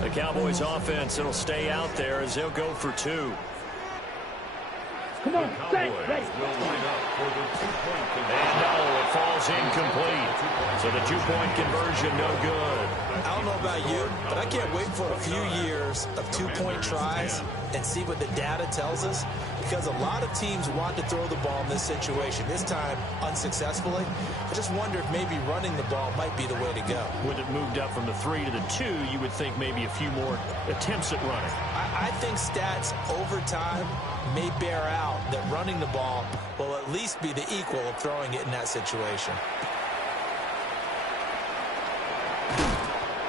The Cowboys offense, it'll stay out there as they'll go for 2. Come on, set, Cowboys ready. will line up for the 2-point conversion. And no, it falls incomplete. So the 2-point conversion, no good. I don't know about you, but I can't wait for a few years of 2-point tries and see what the data tells us, because a lot of teams want to throw the ball in this situation, this time unsuccessfully. I just wonder if maybe running the ball might be the way to go. With it moved up from the 3 to the 2, you would think maybe a few more attempts at running. I think stats over time may bear out that running the ball will at least be the equal of throwing it in that situation.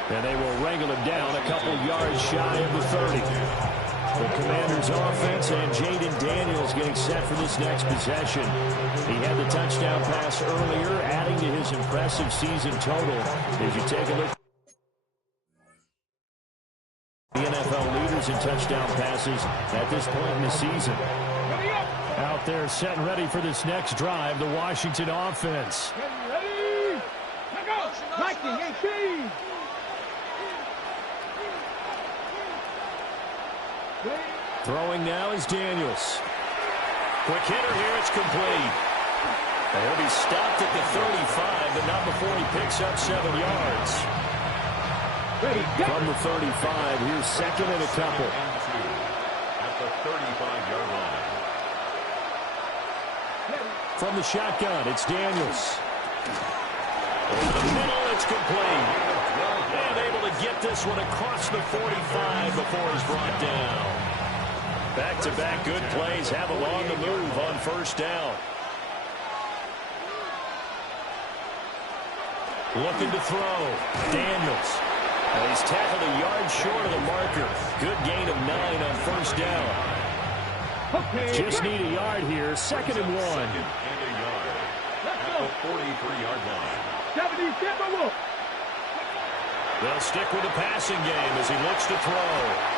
And they will wrangle him down a couple yards shy of the 30. The Commanders' offense and Jaden Daniels getting set for this next possession. He had the touchdown pass earlier, adding to his impressive season total. As you take a look, the NFL leaders in touchdown passes at this point in the season. Out there set and ready for this next drive, the Washington offense. Ready. Let go. Lightning, 18. Throwing now is Daniels. Quick hitter here, it's complete. And he'll be stopped at the 35, but not before he picks up 7 yards. Ready, go. From the 35, here's 2nd and a couple. At the 35-yard line. From the shotgun, it's Daniels. Over the middle, it's complete. And able to get this one across the 45 before he's brought down. Back-to-back good plays have him on the move on 1st down. Looking to throw. Daniels. Well, he's tackled a yard short of the marker. Good gain of 9 on 1st down. Okay, Just need a yard here. 2nd and 1. And a yard. At the 43-yard line. 77. They'll stick with the passing game as he looks to throw.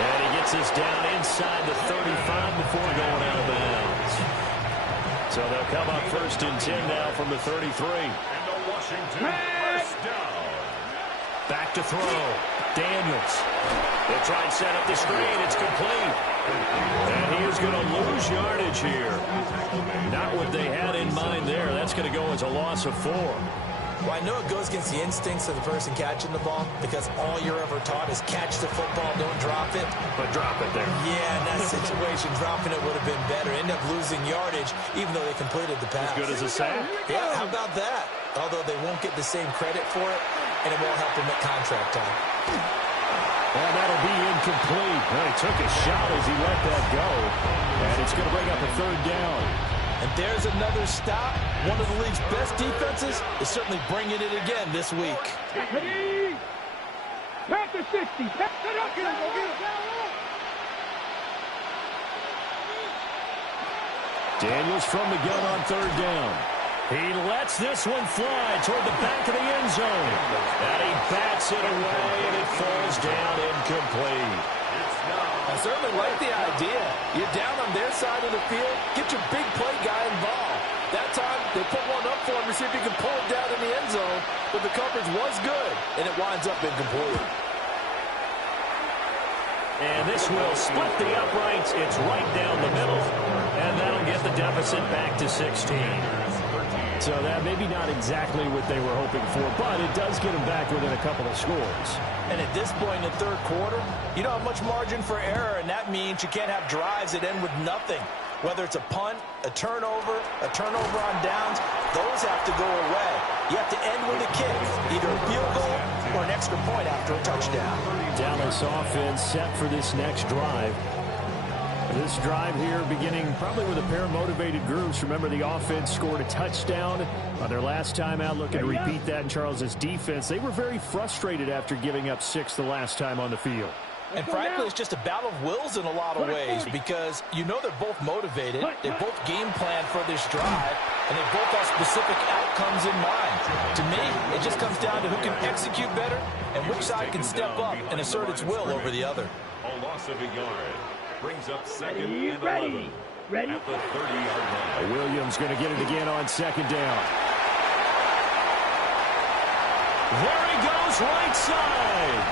And he gets this down inside the 35 before going out of bounds. So they'll come up 1st and 10 now from the 33. And the Washington 1st down. Back to throw. Daniels. They try and set up the screen. It's complete. And he is going to lose yardage here. Not what they had in mind there. That's going to go as a loss of 4. Well, I know it goes against the instincts of the person catching the ball because all you're ever taught is catch the football, don't drop it. But drop it there. Yeah, in that situation, dropping it would have been better. End up losing yardage, even though they completed the pass. As good as a sack. Yeah, how about that? Although they won't get the same credit for it, and it won't help them at contract time. And that'll be incomplete. Well, he took a shot as he let that go. And it's going to bring up a 3rd down. And there's another stop. One of the league's best defenses is certainly bringing it again this week. Ready? Back to 60. Back to Daniels from the gun on 3rd down. He lets this one fly toward the back of the end zone. And he bats it away, and it falls down incomplete. I certainly like the idea. You're down on their side of the field. Get your big play guy involved. That time, they put one up for him to see if he can pull it down in the end zone. But the coverage was good, and it winds up incomplete. And this will split the uprights. It's right down the middle. And that'll get the deficit back to 16. So that maybe not exactly what they were hoping for, but it does get them back within a couple of scores. And at this point in the 3rd quarter, you don't have much margin for error, and that means you can't have drives that end with nothing. Whether it's a punt, a turnover on downs, those have to go away. You have to end with a kick, either a field goal or an extra point after a touchdown. Dallas offense set for this next drive. This drive here beginning probably with a pair of motivated groups. Remember, the offense scored a touchdown on their last time out. Looking to repeat that in Charles's defense. They were very frustrated after giving up 6 the last time on the field. And frankly, it's just a battle of wills in a lot of ways because you know they're both motivated. They both game plan for this drive, and they both have specific outcomes in mind. To me, it just comes down to who can execute better and which side can step up and assert its will over the other. A loss of a yard. Brings up 2nd and 11 Ready? at the 30-yard line. Williams going to get it again on 2nd down. There he goes, right side.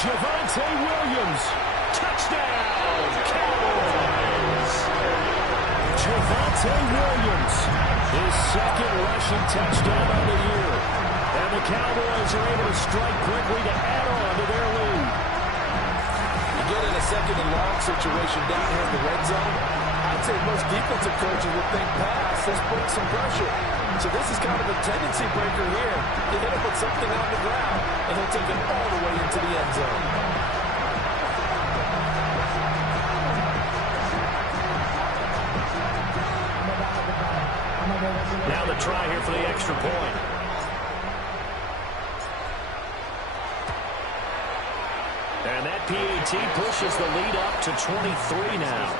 Javonte Williams. Touchdown, Cowboys. Javonte Williams. His 2nd rushing touchdown of the year. And the Cowboys are able to strike quickly to add on to their lead. Get in a 2nd and long situation down here in the red zone, I'd say most defensive coaches would think pass, let's bring some pressure. So this is kind of a tendency breaker here. You hit him with something on the ground, and he'll take it all the way into the end zone. Now the try here for the extra point. And that PAT pushes the lead up to 23 now.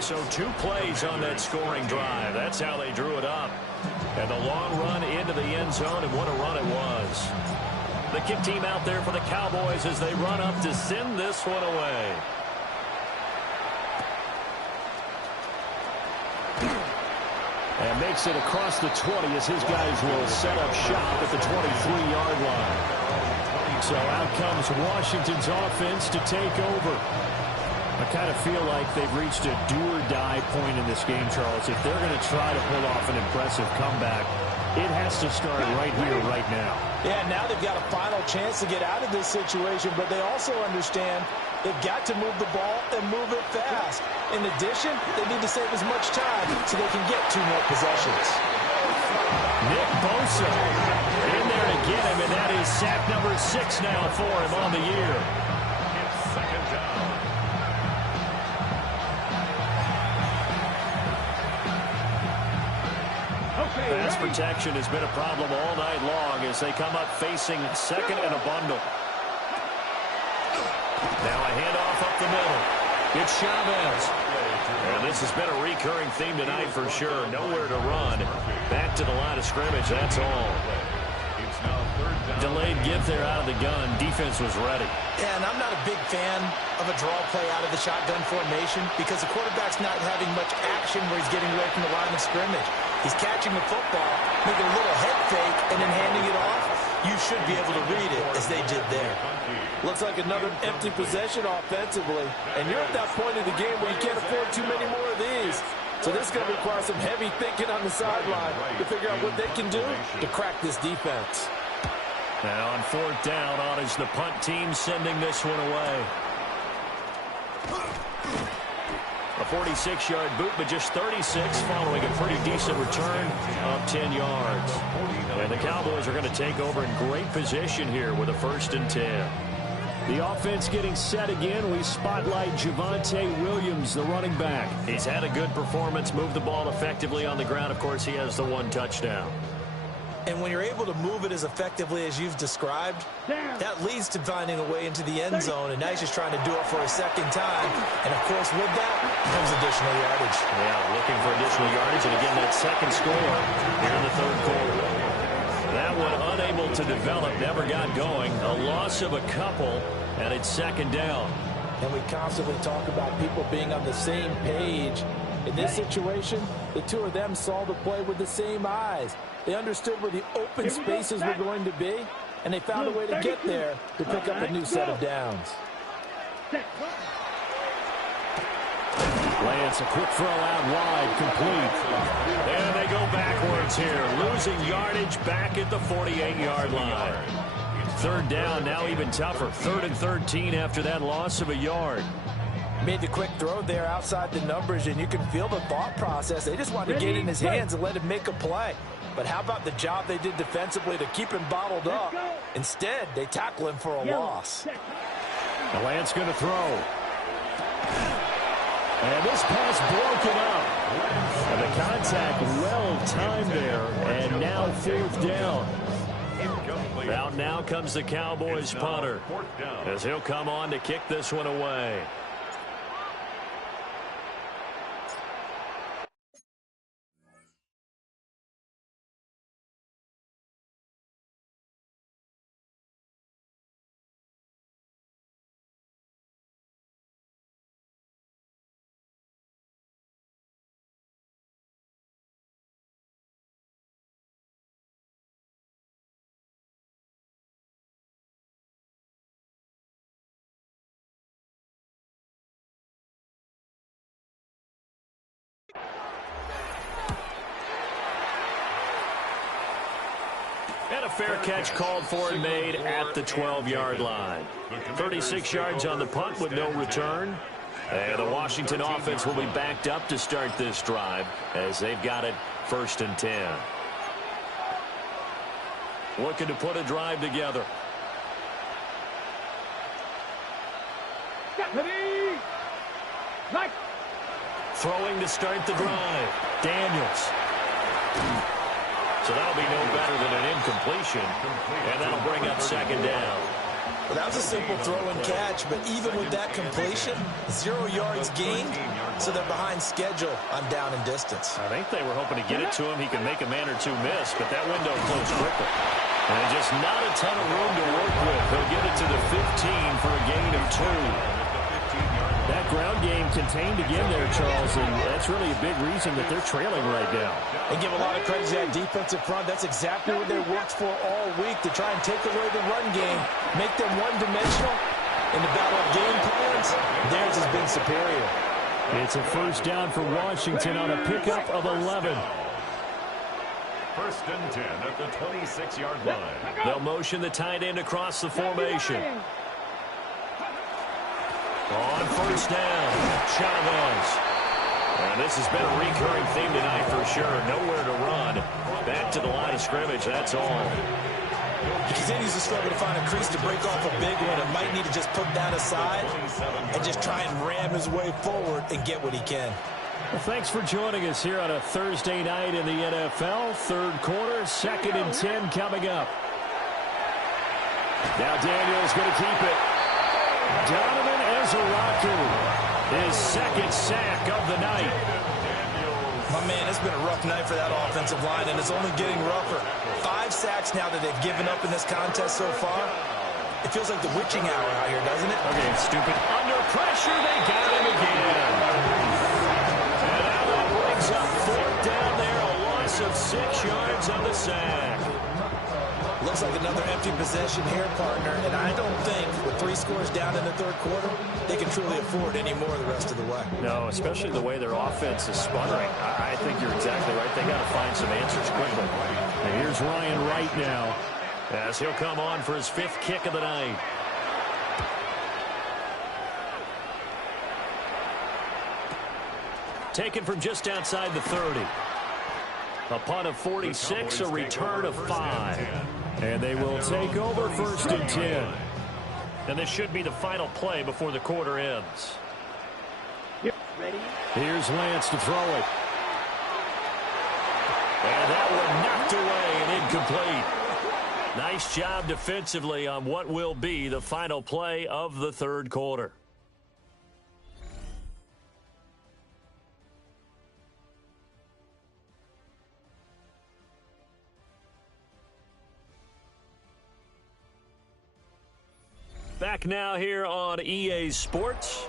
So 2 plays on that scoring drive. That's how they drew it up. And the long run into the end zone, and what a run it was. The kick team out there for the Cowboys as they run up to send this one away. And makes it across the 20 as his guys will set up shop at the 23-yard line. So out comes Washington's offense to take over. I kind of feel like they've reached a do-or-die point in this game, Charles. If they're going to try to pull off an impressive comeback, it has to start right here, right now. Yeah, now they've got a final chance to get out of this situation, but they also understand they've got to move the ball and move it fast. In addition, they need to save as much time so they can get 2 more possessions. Nick Bosa in there to get him, and that is sack number 6 now for him on the year. It's 2nd down. Pass protection has been a problem all night long as they come up facing 2nd and a bundle. Now a handoff up the middle. It's Chavez. And this has been a recurring theme tonight for sure. Nowhere to run. Back to the line of scrimmage, that's all. Delayed give there out of the gun. Defense was ready. Yeah, and I'm not a big fan of a draw play out of the shotgun formation because the quarterback's not having much action where he's getting away from the line of scrimmage. He's catching the football, making a little head fake, and then handing it off. you should be able to read it as they did there. Looks like another empty possession offensively. And you're at that point in the game where you can't afford too many more of these. So this is going to require some heavy thinking on the sideline to figure out what they can do to crack this defense. Now on fourth down, on is the punt team sending this one away. A 46-yard boot, but just 36 following a pretty decent return of 10 yards. And the Cowboys are going to take over in great position here with a 1st and 10. The offense getting set again. We spotlight Javonte Williams, the running back. He's had a good performance, moved the ball effectively on the ground. Of course, he has the 1 touchdown. And when you're able to move it as effectively as you've described, that leads to finding a way into the end zone, and now he's just trying to do it for a second time. And, of course, with that comes additional yardage. Yeah, looking for additional yardage, and again, that second score here in the 3rd quarter. That one unable to develop, never got going. A loss of a couple, and it's 2nd down. And we constantly talk about people being on the same page. In this situation, the two of them saw the play with the same eyes. They understood where the open spaces were going to be, and they found a way to get there to pick up a new set of downs. Lance, a quick throw out wide, complete. And they go backwards here, losing yardage back at the 48-yard line. 3rd down, now even tougher. 3rd and 13 after that loss of a yard. Made the quick throw there outside the numbers, and you can feel the thought process. They just wanted to get in his hands and let him make a play. But how about the job they did defensively to keep him bottled up? Instead, they tackle him for a loss. The Lance going to throw. And this pass broken up. And the contact well-timed there. And now 4th down. Out now comes the Cowboys punter, as he'll come on to kick this one away. And a fair catch called for and made at the 12-yard line. 36 yards on the punt with no return. And the Washington offense will be backed up to start this drive as they've got it 1st and 10. Looking to put a drive together. Throwing to start the drive. Daniels. So that'll be no better than an incompletion, and that'll bring up 2nd down. Well, that was a simple throw and catch, but even with that completion, 0 yards gained, so they're behind schedule on down and distance. I think they were hoping to get it to him. He could make a man or two miss, but that window closed quickly. And just not a ton of room to work with. He'll get it to the 15 for a gain of 2. That ground game contained again there, Charles, and that's really a big reason that they're trailing right now. They give a lot of credit to that defensive front. That's exactly what they worked for all week, to try and take away the run game, make them one-dimensional. In the battle of game plans, theirs has been superior. It's a 1st down for Washington on a pickup of 11. 1st and 10 at the 26-yard line. They'll motion the tight end across the formation. On 1st down, Chavez. And this has been a recurring theme tonight for sure. Nowhere to run. Back to the line of scrimmage, that's all. He continues to struggle to find a crease to break off a big one, and might need to just put that aside and just try and ram his way forward and get what he can. Well, thanks for joining us here on a Thursday night in the NFL. 3rd quarter, 2nd and 10 coming up. Now Daniels going to keep it. Donovan Ezeraku, his 2nd sack of the night. My man, it's been a rough night for that offensive line, and it's only getting rougher. 5 sacks now that they've given up in this contest so far. It feels like the witching hour out here, doesn't it? Okay, stupid. Under pressure, they got him again. And now that brings up 4th down there, a loss of 6 yards on the sack. Looks looks like another empty possession here, partner, and I don't think with 3 scores down in the third quarter, they can truly afford any more the rest of the way. No, especially the way their offense is sputtering. I think you're exactly right. They got to find some answers quickly. And here's Ryan Wright now as he'll come on for his 5th kick of the night. Taken from just outside the 30. A punt of 46, a return of 5. And they will take over 1st and 10. And this should be the final play before the quarter ends. Ready? Here's Lance to throw it. And that one knocked away and incomplete. Nice job defensively on what will be the final play of the third quarter. Back now here on EA Sports.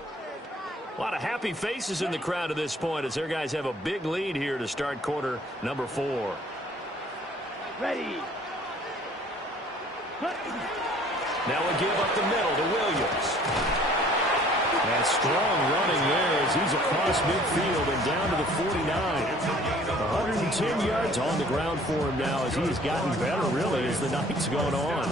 A lot of happy faces in the crowd at this point as their guys have a big lead here to start quarter number 4. Ready. Now we give up the middle to Williams. And strong running there as he's across midfield and down to the 49. 110 yards on the ground for him now as he has gotten better really as the night's going on.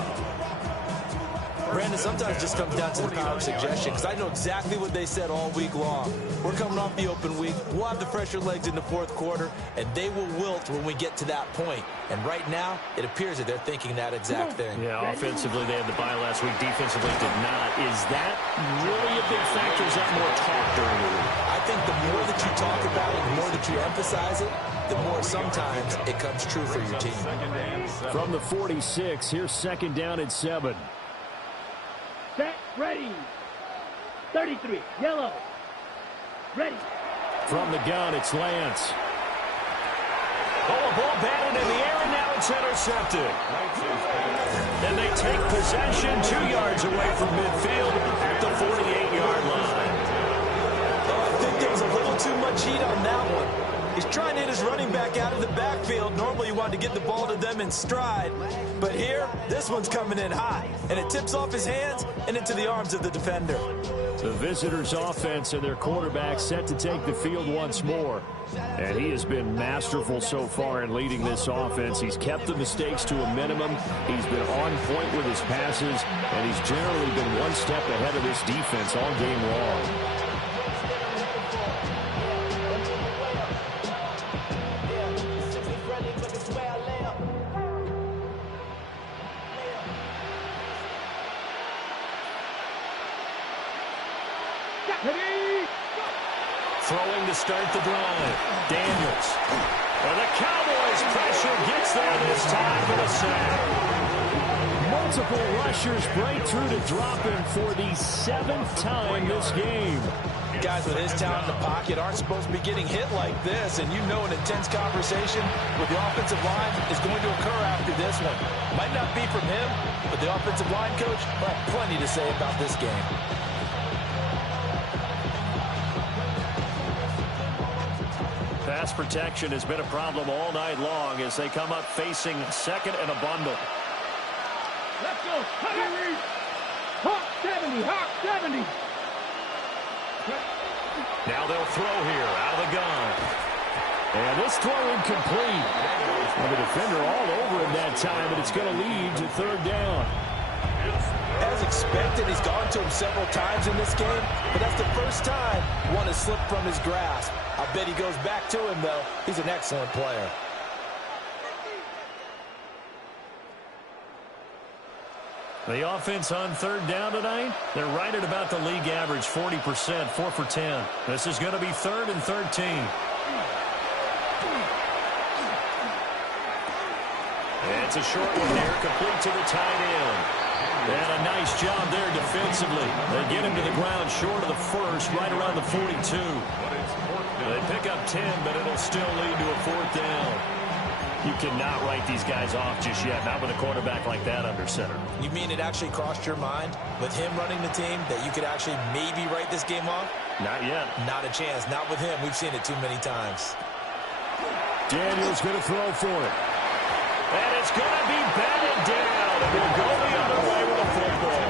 Brandon, sometimes it just comes down to the power of suggestion because I know exactly what they said all week long. We're coming off the open week. We'll have the fresher legs in the fourth quarter, and they will wilt when we get to that point. And right now, it appears that they're thinking that exact thing. Yeah, offensively, they had the bye last week. Defensively, did not. Is that really a big factor? Is that more talk during the week? I think the more that you talk about it, the more that you emphasize it, the more sometimes it comes true for your team. From the 46, here's 2nd down and 7. Set. Ready. 33. Yellow. Ready. From the gun, it's Lance. Oh, a ball batted in the air, and now it's intercepted. And they take possession 2 yards away from midfield at the 48-yard line. Oh, I think there was a little too much heat on that one. He's trying to hit his running back out of the backfield. Normally you want to get the ball to them in stride. But here, this one's coming in hot. And it tips off his hands and into the arms of the defender. The visitors' offense and their quarterback set to take the field once more. And he has been masterful so far in leading this offense. He's kept the mistakes to a minimum. He's been on point with his passes. And he's generally been one step ahead of this defense all game long. Throwing to start the drive. Daniels. And the Cowboys pressure gets there this time with a sack. Multiple rushers break through to drop him for the 7th time this game. Guys with his talent in the pocket aren't supposed to be getting hit like this, and you know an intense conversation with the offensive line is going to occur after this one. Might not be from him, but the offensive line coach will have plenty to say about this game. Pass protection has been a problem all night long as they come up facing 2nd and a bundle. Let's go. Hawk 70. Hawk 70. Now they'll throw here out of the gun. And this throw incomplete. And the defender all over him that time, and it's going to lead to 3rd down. As expected, he's gone to him several times in this game, but that's the first time one has slipped from his grasp. I bet he goes back to him, though. He's an excellent player. The offense on 3rd down tonight, they're right at about the league average, 40%, 4 for 10. This is going to be 3rd and 13. And it's a short one there, complete to the tight end. And a nice job there defensively. They get him to the ground short of the 1st, right around the 42. They pick up 10, but it'll still lead to a 4th down. You cannot write these guys off just yet, not with a quarterback like that under center. You mean it actually crossed your mind with him running the team that you could actually maybe write this game off? Not yet. Not a chance. Not with him. We've seen it too many times. Daniels going to throw for it. And it's going to be batted down. And we'll go the other way with the football.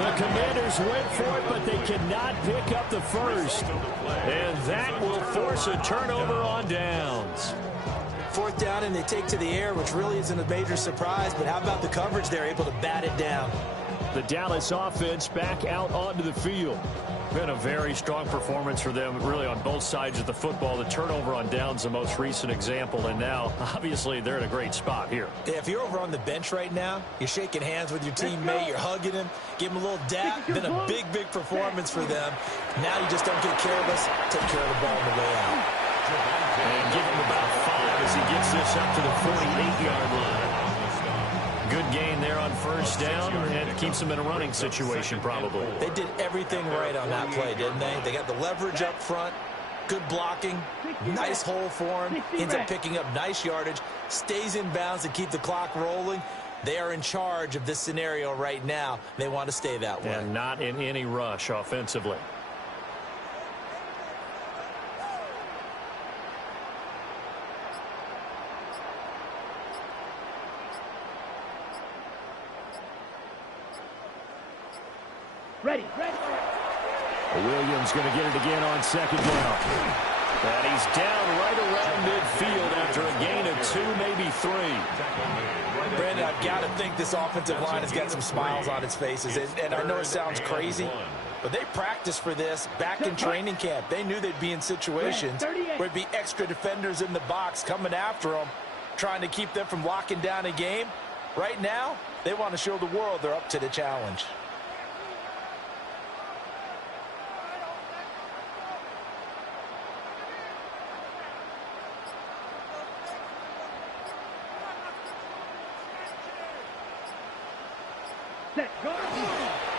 The Commanders went for it, but they cannot pick up the first. And that will force a turnover on downs. Fourth down, and they take to the air, which really isn't a major surprise. But how about the coverage? They're able to bat it down. The Dallas offense back out onto the field. Been a very strong performance for them, really, on both sides of the football. The turnover on downs, the most recent example, and now, obviously, they're in a great spot here. Yeah, if you're over on the bench right now, you're shaking hands with your teammate, you're hugging him, give him a little dap. Been a big, big performance for them. Now you just don't get careless. Take care of the ball on the way out. And give him about 5 as he gets this up to the 48-yard line. Good gain there on first down, and keeps them in a running situation probably. They did everything right on that play, didn't they? They got the leverage up front, good blocking, nice hole for him, ends up picking up nice yardage, stays in bounds to keep the clock rolling. They are in charge of this scenario right now. They want to stay that way. And not in any rush offensively. Ready. Williams going to get it again on second down. And he's down right around midfield after a gain of 2, maybe 3. Brandon, I've got to think this offensive line has got some smiles on its faces. And I know it sounds crazy, but they practiced for this back in training camp. They knew they'd be in situations where there'd be extra defenders in the box coming after them, trying to keep them from locking down a game. Right now, they want to show the world they're up to the challenge.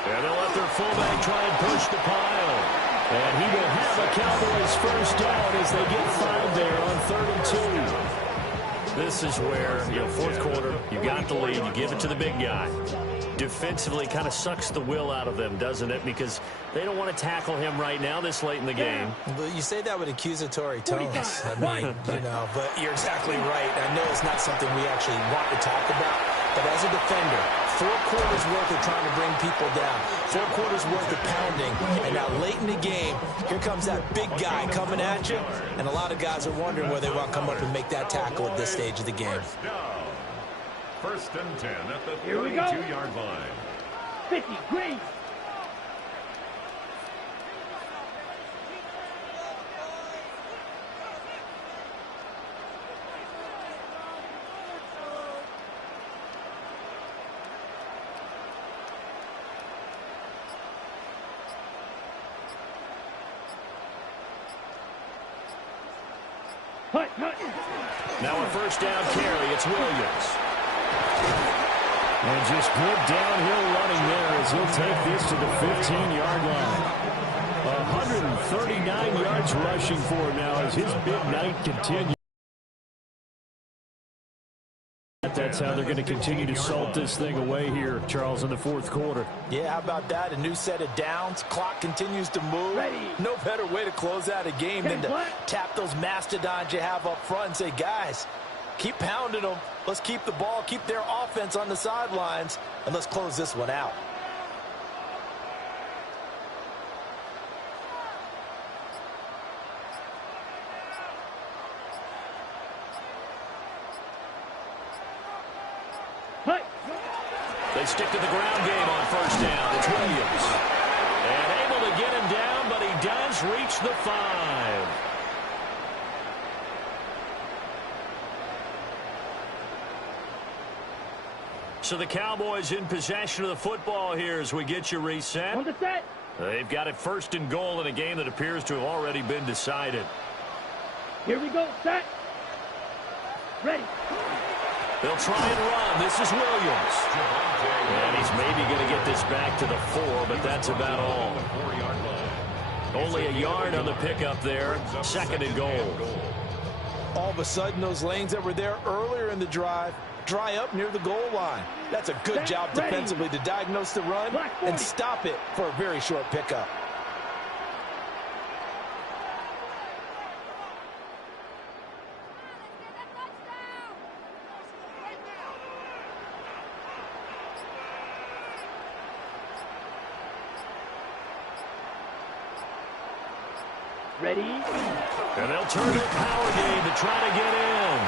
And they'll let their fullback try and push the pile. And he will have a Cowboys first down as they get 5 there on 3rd and 2. This is where, fourth quarter, you got the lead, you give it to the big guy. Defensively kind of sucks the will out of them, doesn't it? Because they don't want to tackle him right now this late in the game. But you say that with accusatory tones. I mean, but you're exactly right. I know it's not something we actually want to talk about. But as a defender, 4 quarters worth of trying to bring people down, 4 quarters worth of pounding, and now late in the game, here comes that big guy coming at you, and a lot of guys are wondering where they want to come up and make that tackle at this stage of the game. First and 10 at the 32-yard line. 50, green. Now a first down carry. It's Williams. And just good downhill running there as he'll take this to the 15-yard line. 139 yards rushing for him now as his big night continues. That's how they're going to continue to salt this thing away here, Charles, in the fourth quarter. Yeah, how about that? A new set of downs. Clock continues to move. No better way to close out a game than to tap those mastodons you have up front and say, guys, keep pounding them. Let's keep the ball, keep their offense on the sidelines, and let's close this one out. They stick to the ground game on first down. It's Williams. And able to get him down, but he does reach the 5. So the Cowboys in possession of the football here as we get you reset. On the set. They've got it first and goal in a game that appears to have already been decided. Here we go, set. Ready. They'll try and run. This is Williams. And he's maybe going to get this back to the 4, but that's about all. Only a yard on the pickup there. Second and goal. All of a sudden, those lanes that were there earlier in the drive dry up near the goal line. That's a good job defensively to diagnose the run and stop it for a very short pickup. Ready? And they'll turn their power game to try to get in.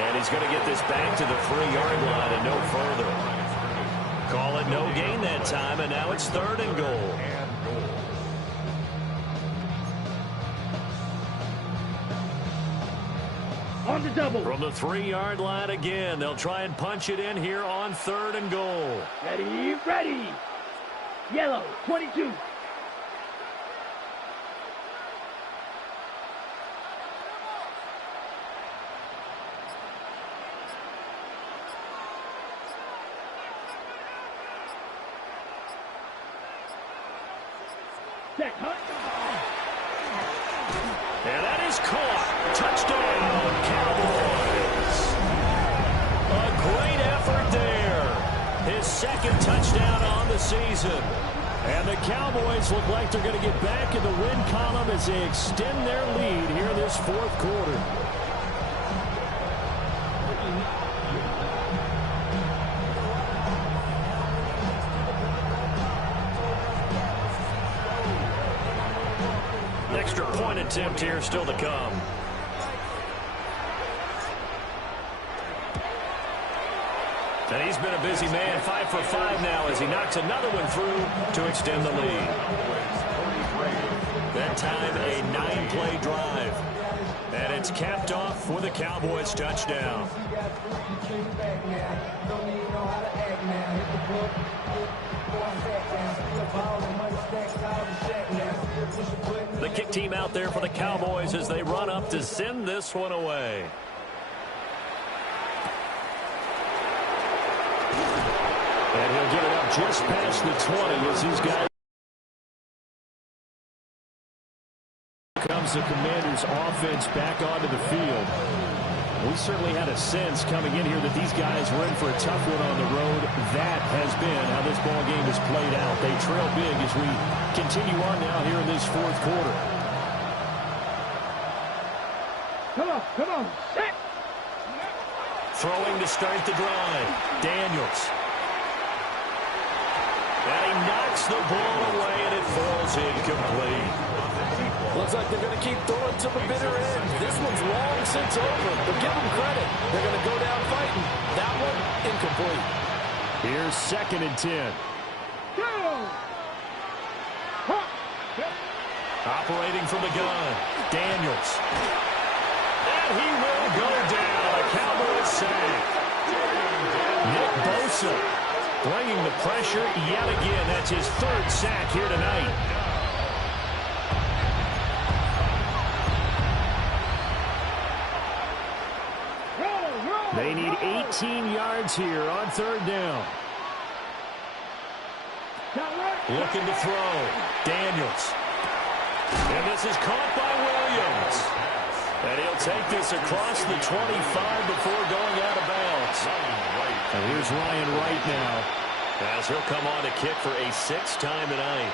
And he's going to get this back to the 3-yard line and no further. Call it no gain that time, and now it's 3rd and goal. On the double. From the 3-yard line again, they'll try and punch it in here on 3rd and goal. Ready, ready. Yellow, 22. Set, hunt. And that is caught. Touchdown, Cowboys. A great effort there. His 2nd touchdown on the season. And the Cowboys look like they're going to get back in the win column as they extend their lead here in this 4th quarter. Extra point attempt here still to come. And he's been a busy man, 5 for 5 now as he knocks another one through to extend the lead. That time a 9-play drive. And it's capped off with a Cowboys touchdown. The kick team out there for the Cowboys as they run up to send this one away. And he'll get it up just past the 20 as these guys. Comes the Commanders' offense back onto the field. We certainly had a sense coming in here that these guys were in for a tough one on the road. That has been how this ball game has played out. They trail big as we continue on now here in this 4th quarter. Come on, set. Throwing to start the drive. Daniels. And he knocks the ball away, and it falls incomplete. Looks like they're going to keep throwing to the bitter end. This one's long since over, but give them credit. They're going to go down fighting. That one, incomplete. Here's 2nd and 10. Operating from the gun. Daniels. And he will go down. A Cowboys sack. Nick Bosa bringing the pressure yet again. That's his 3rd sack here tonight. They need 18 yards here on 3rd down. Looking to throw. Daniels. And this is caught by Williams. And he'll take this across the 25 before going out of bounds. And here's Ryan Wright now, as he'll come on to kick for a 6th time tonight.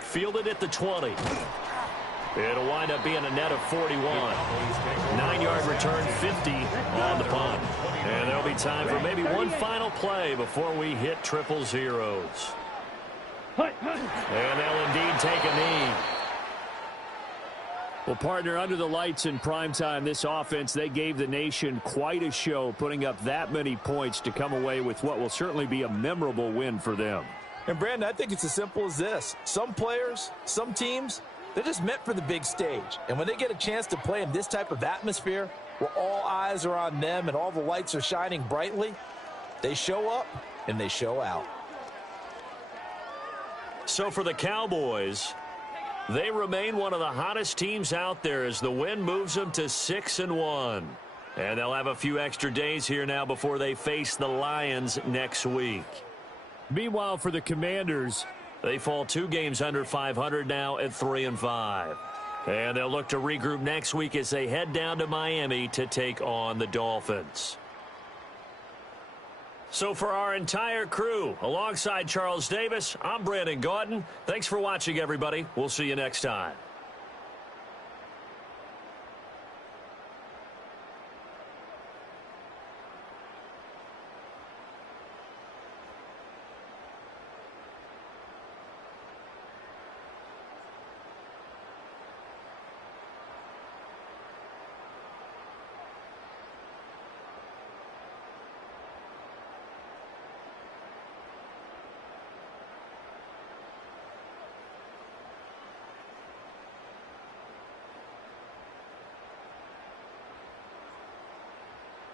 Fielded at the 20. It'll wind up being a net of 41. 9-yard return, 50 on the punt. And there'll be time for maybe one final play before we hit triple zeros. And they'll indeed take a knee. Well, partner, under the lights in primetime, this offense, they gave the nation quite a show, putting up that many points to come away with what will certainly be a memorable win for them. And, Brandon, I think it's as simple as this. Some players, some teams, they're just meant for the big stage. And when they get a chance to play in this type of atmosphere where all eyes are on them and all the lights are shining brightly, they show up and they show out. So for the Cowboys, they remain one of the hottest teams out there as the win moves them to 6-1. And they'll have a few extra days here now before they face the Lions next week. Meanwhile, for the Commanders, they fall 2 games under 500 now at 3-5. And they'll look to regroup next week as they head down to Miami to take on the Dolphins. So for our entire crew, alongside Charles Davis, I'm Brandon Gautin. Thanks for watching, everybody. We'll see you next time.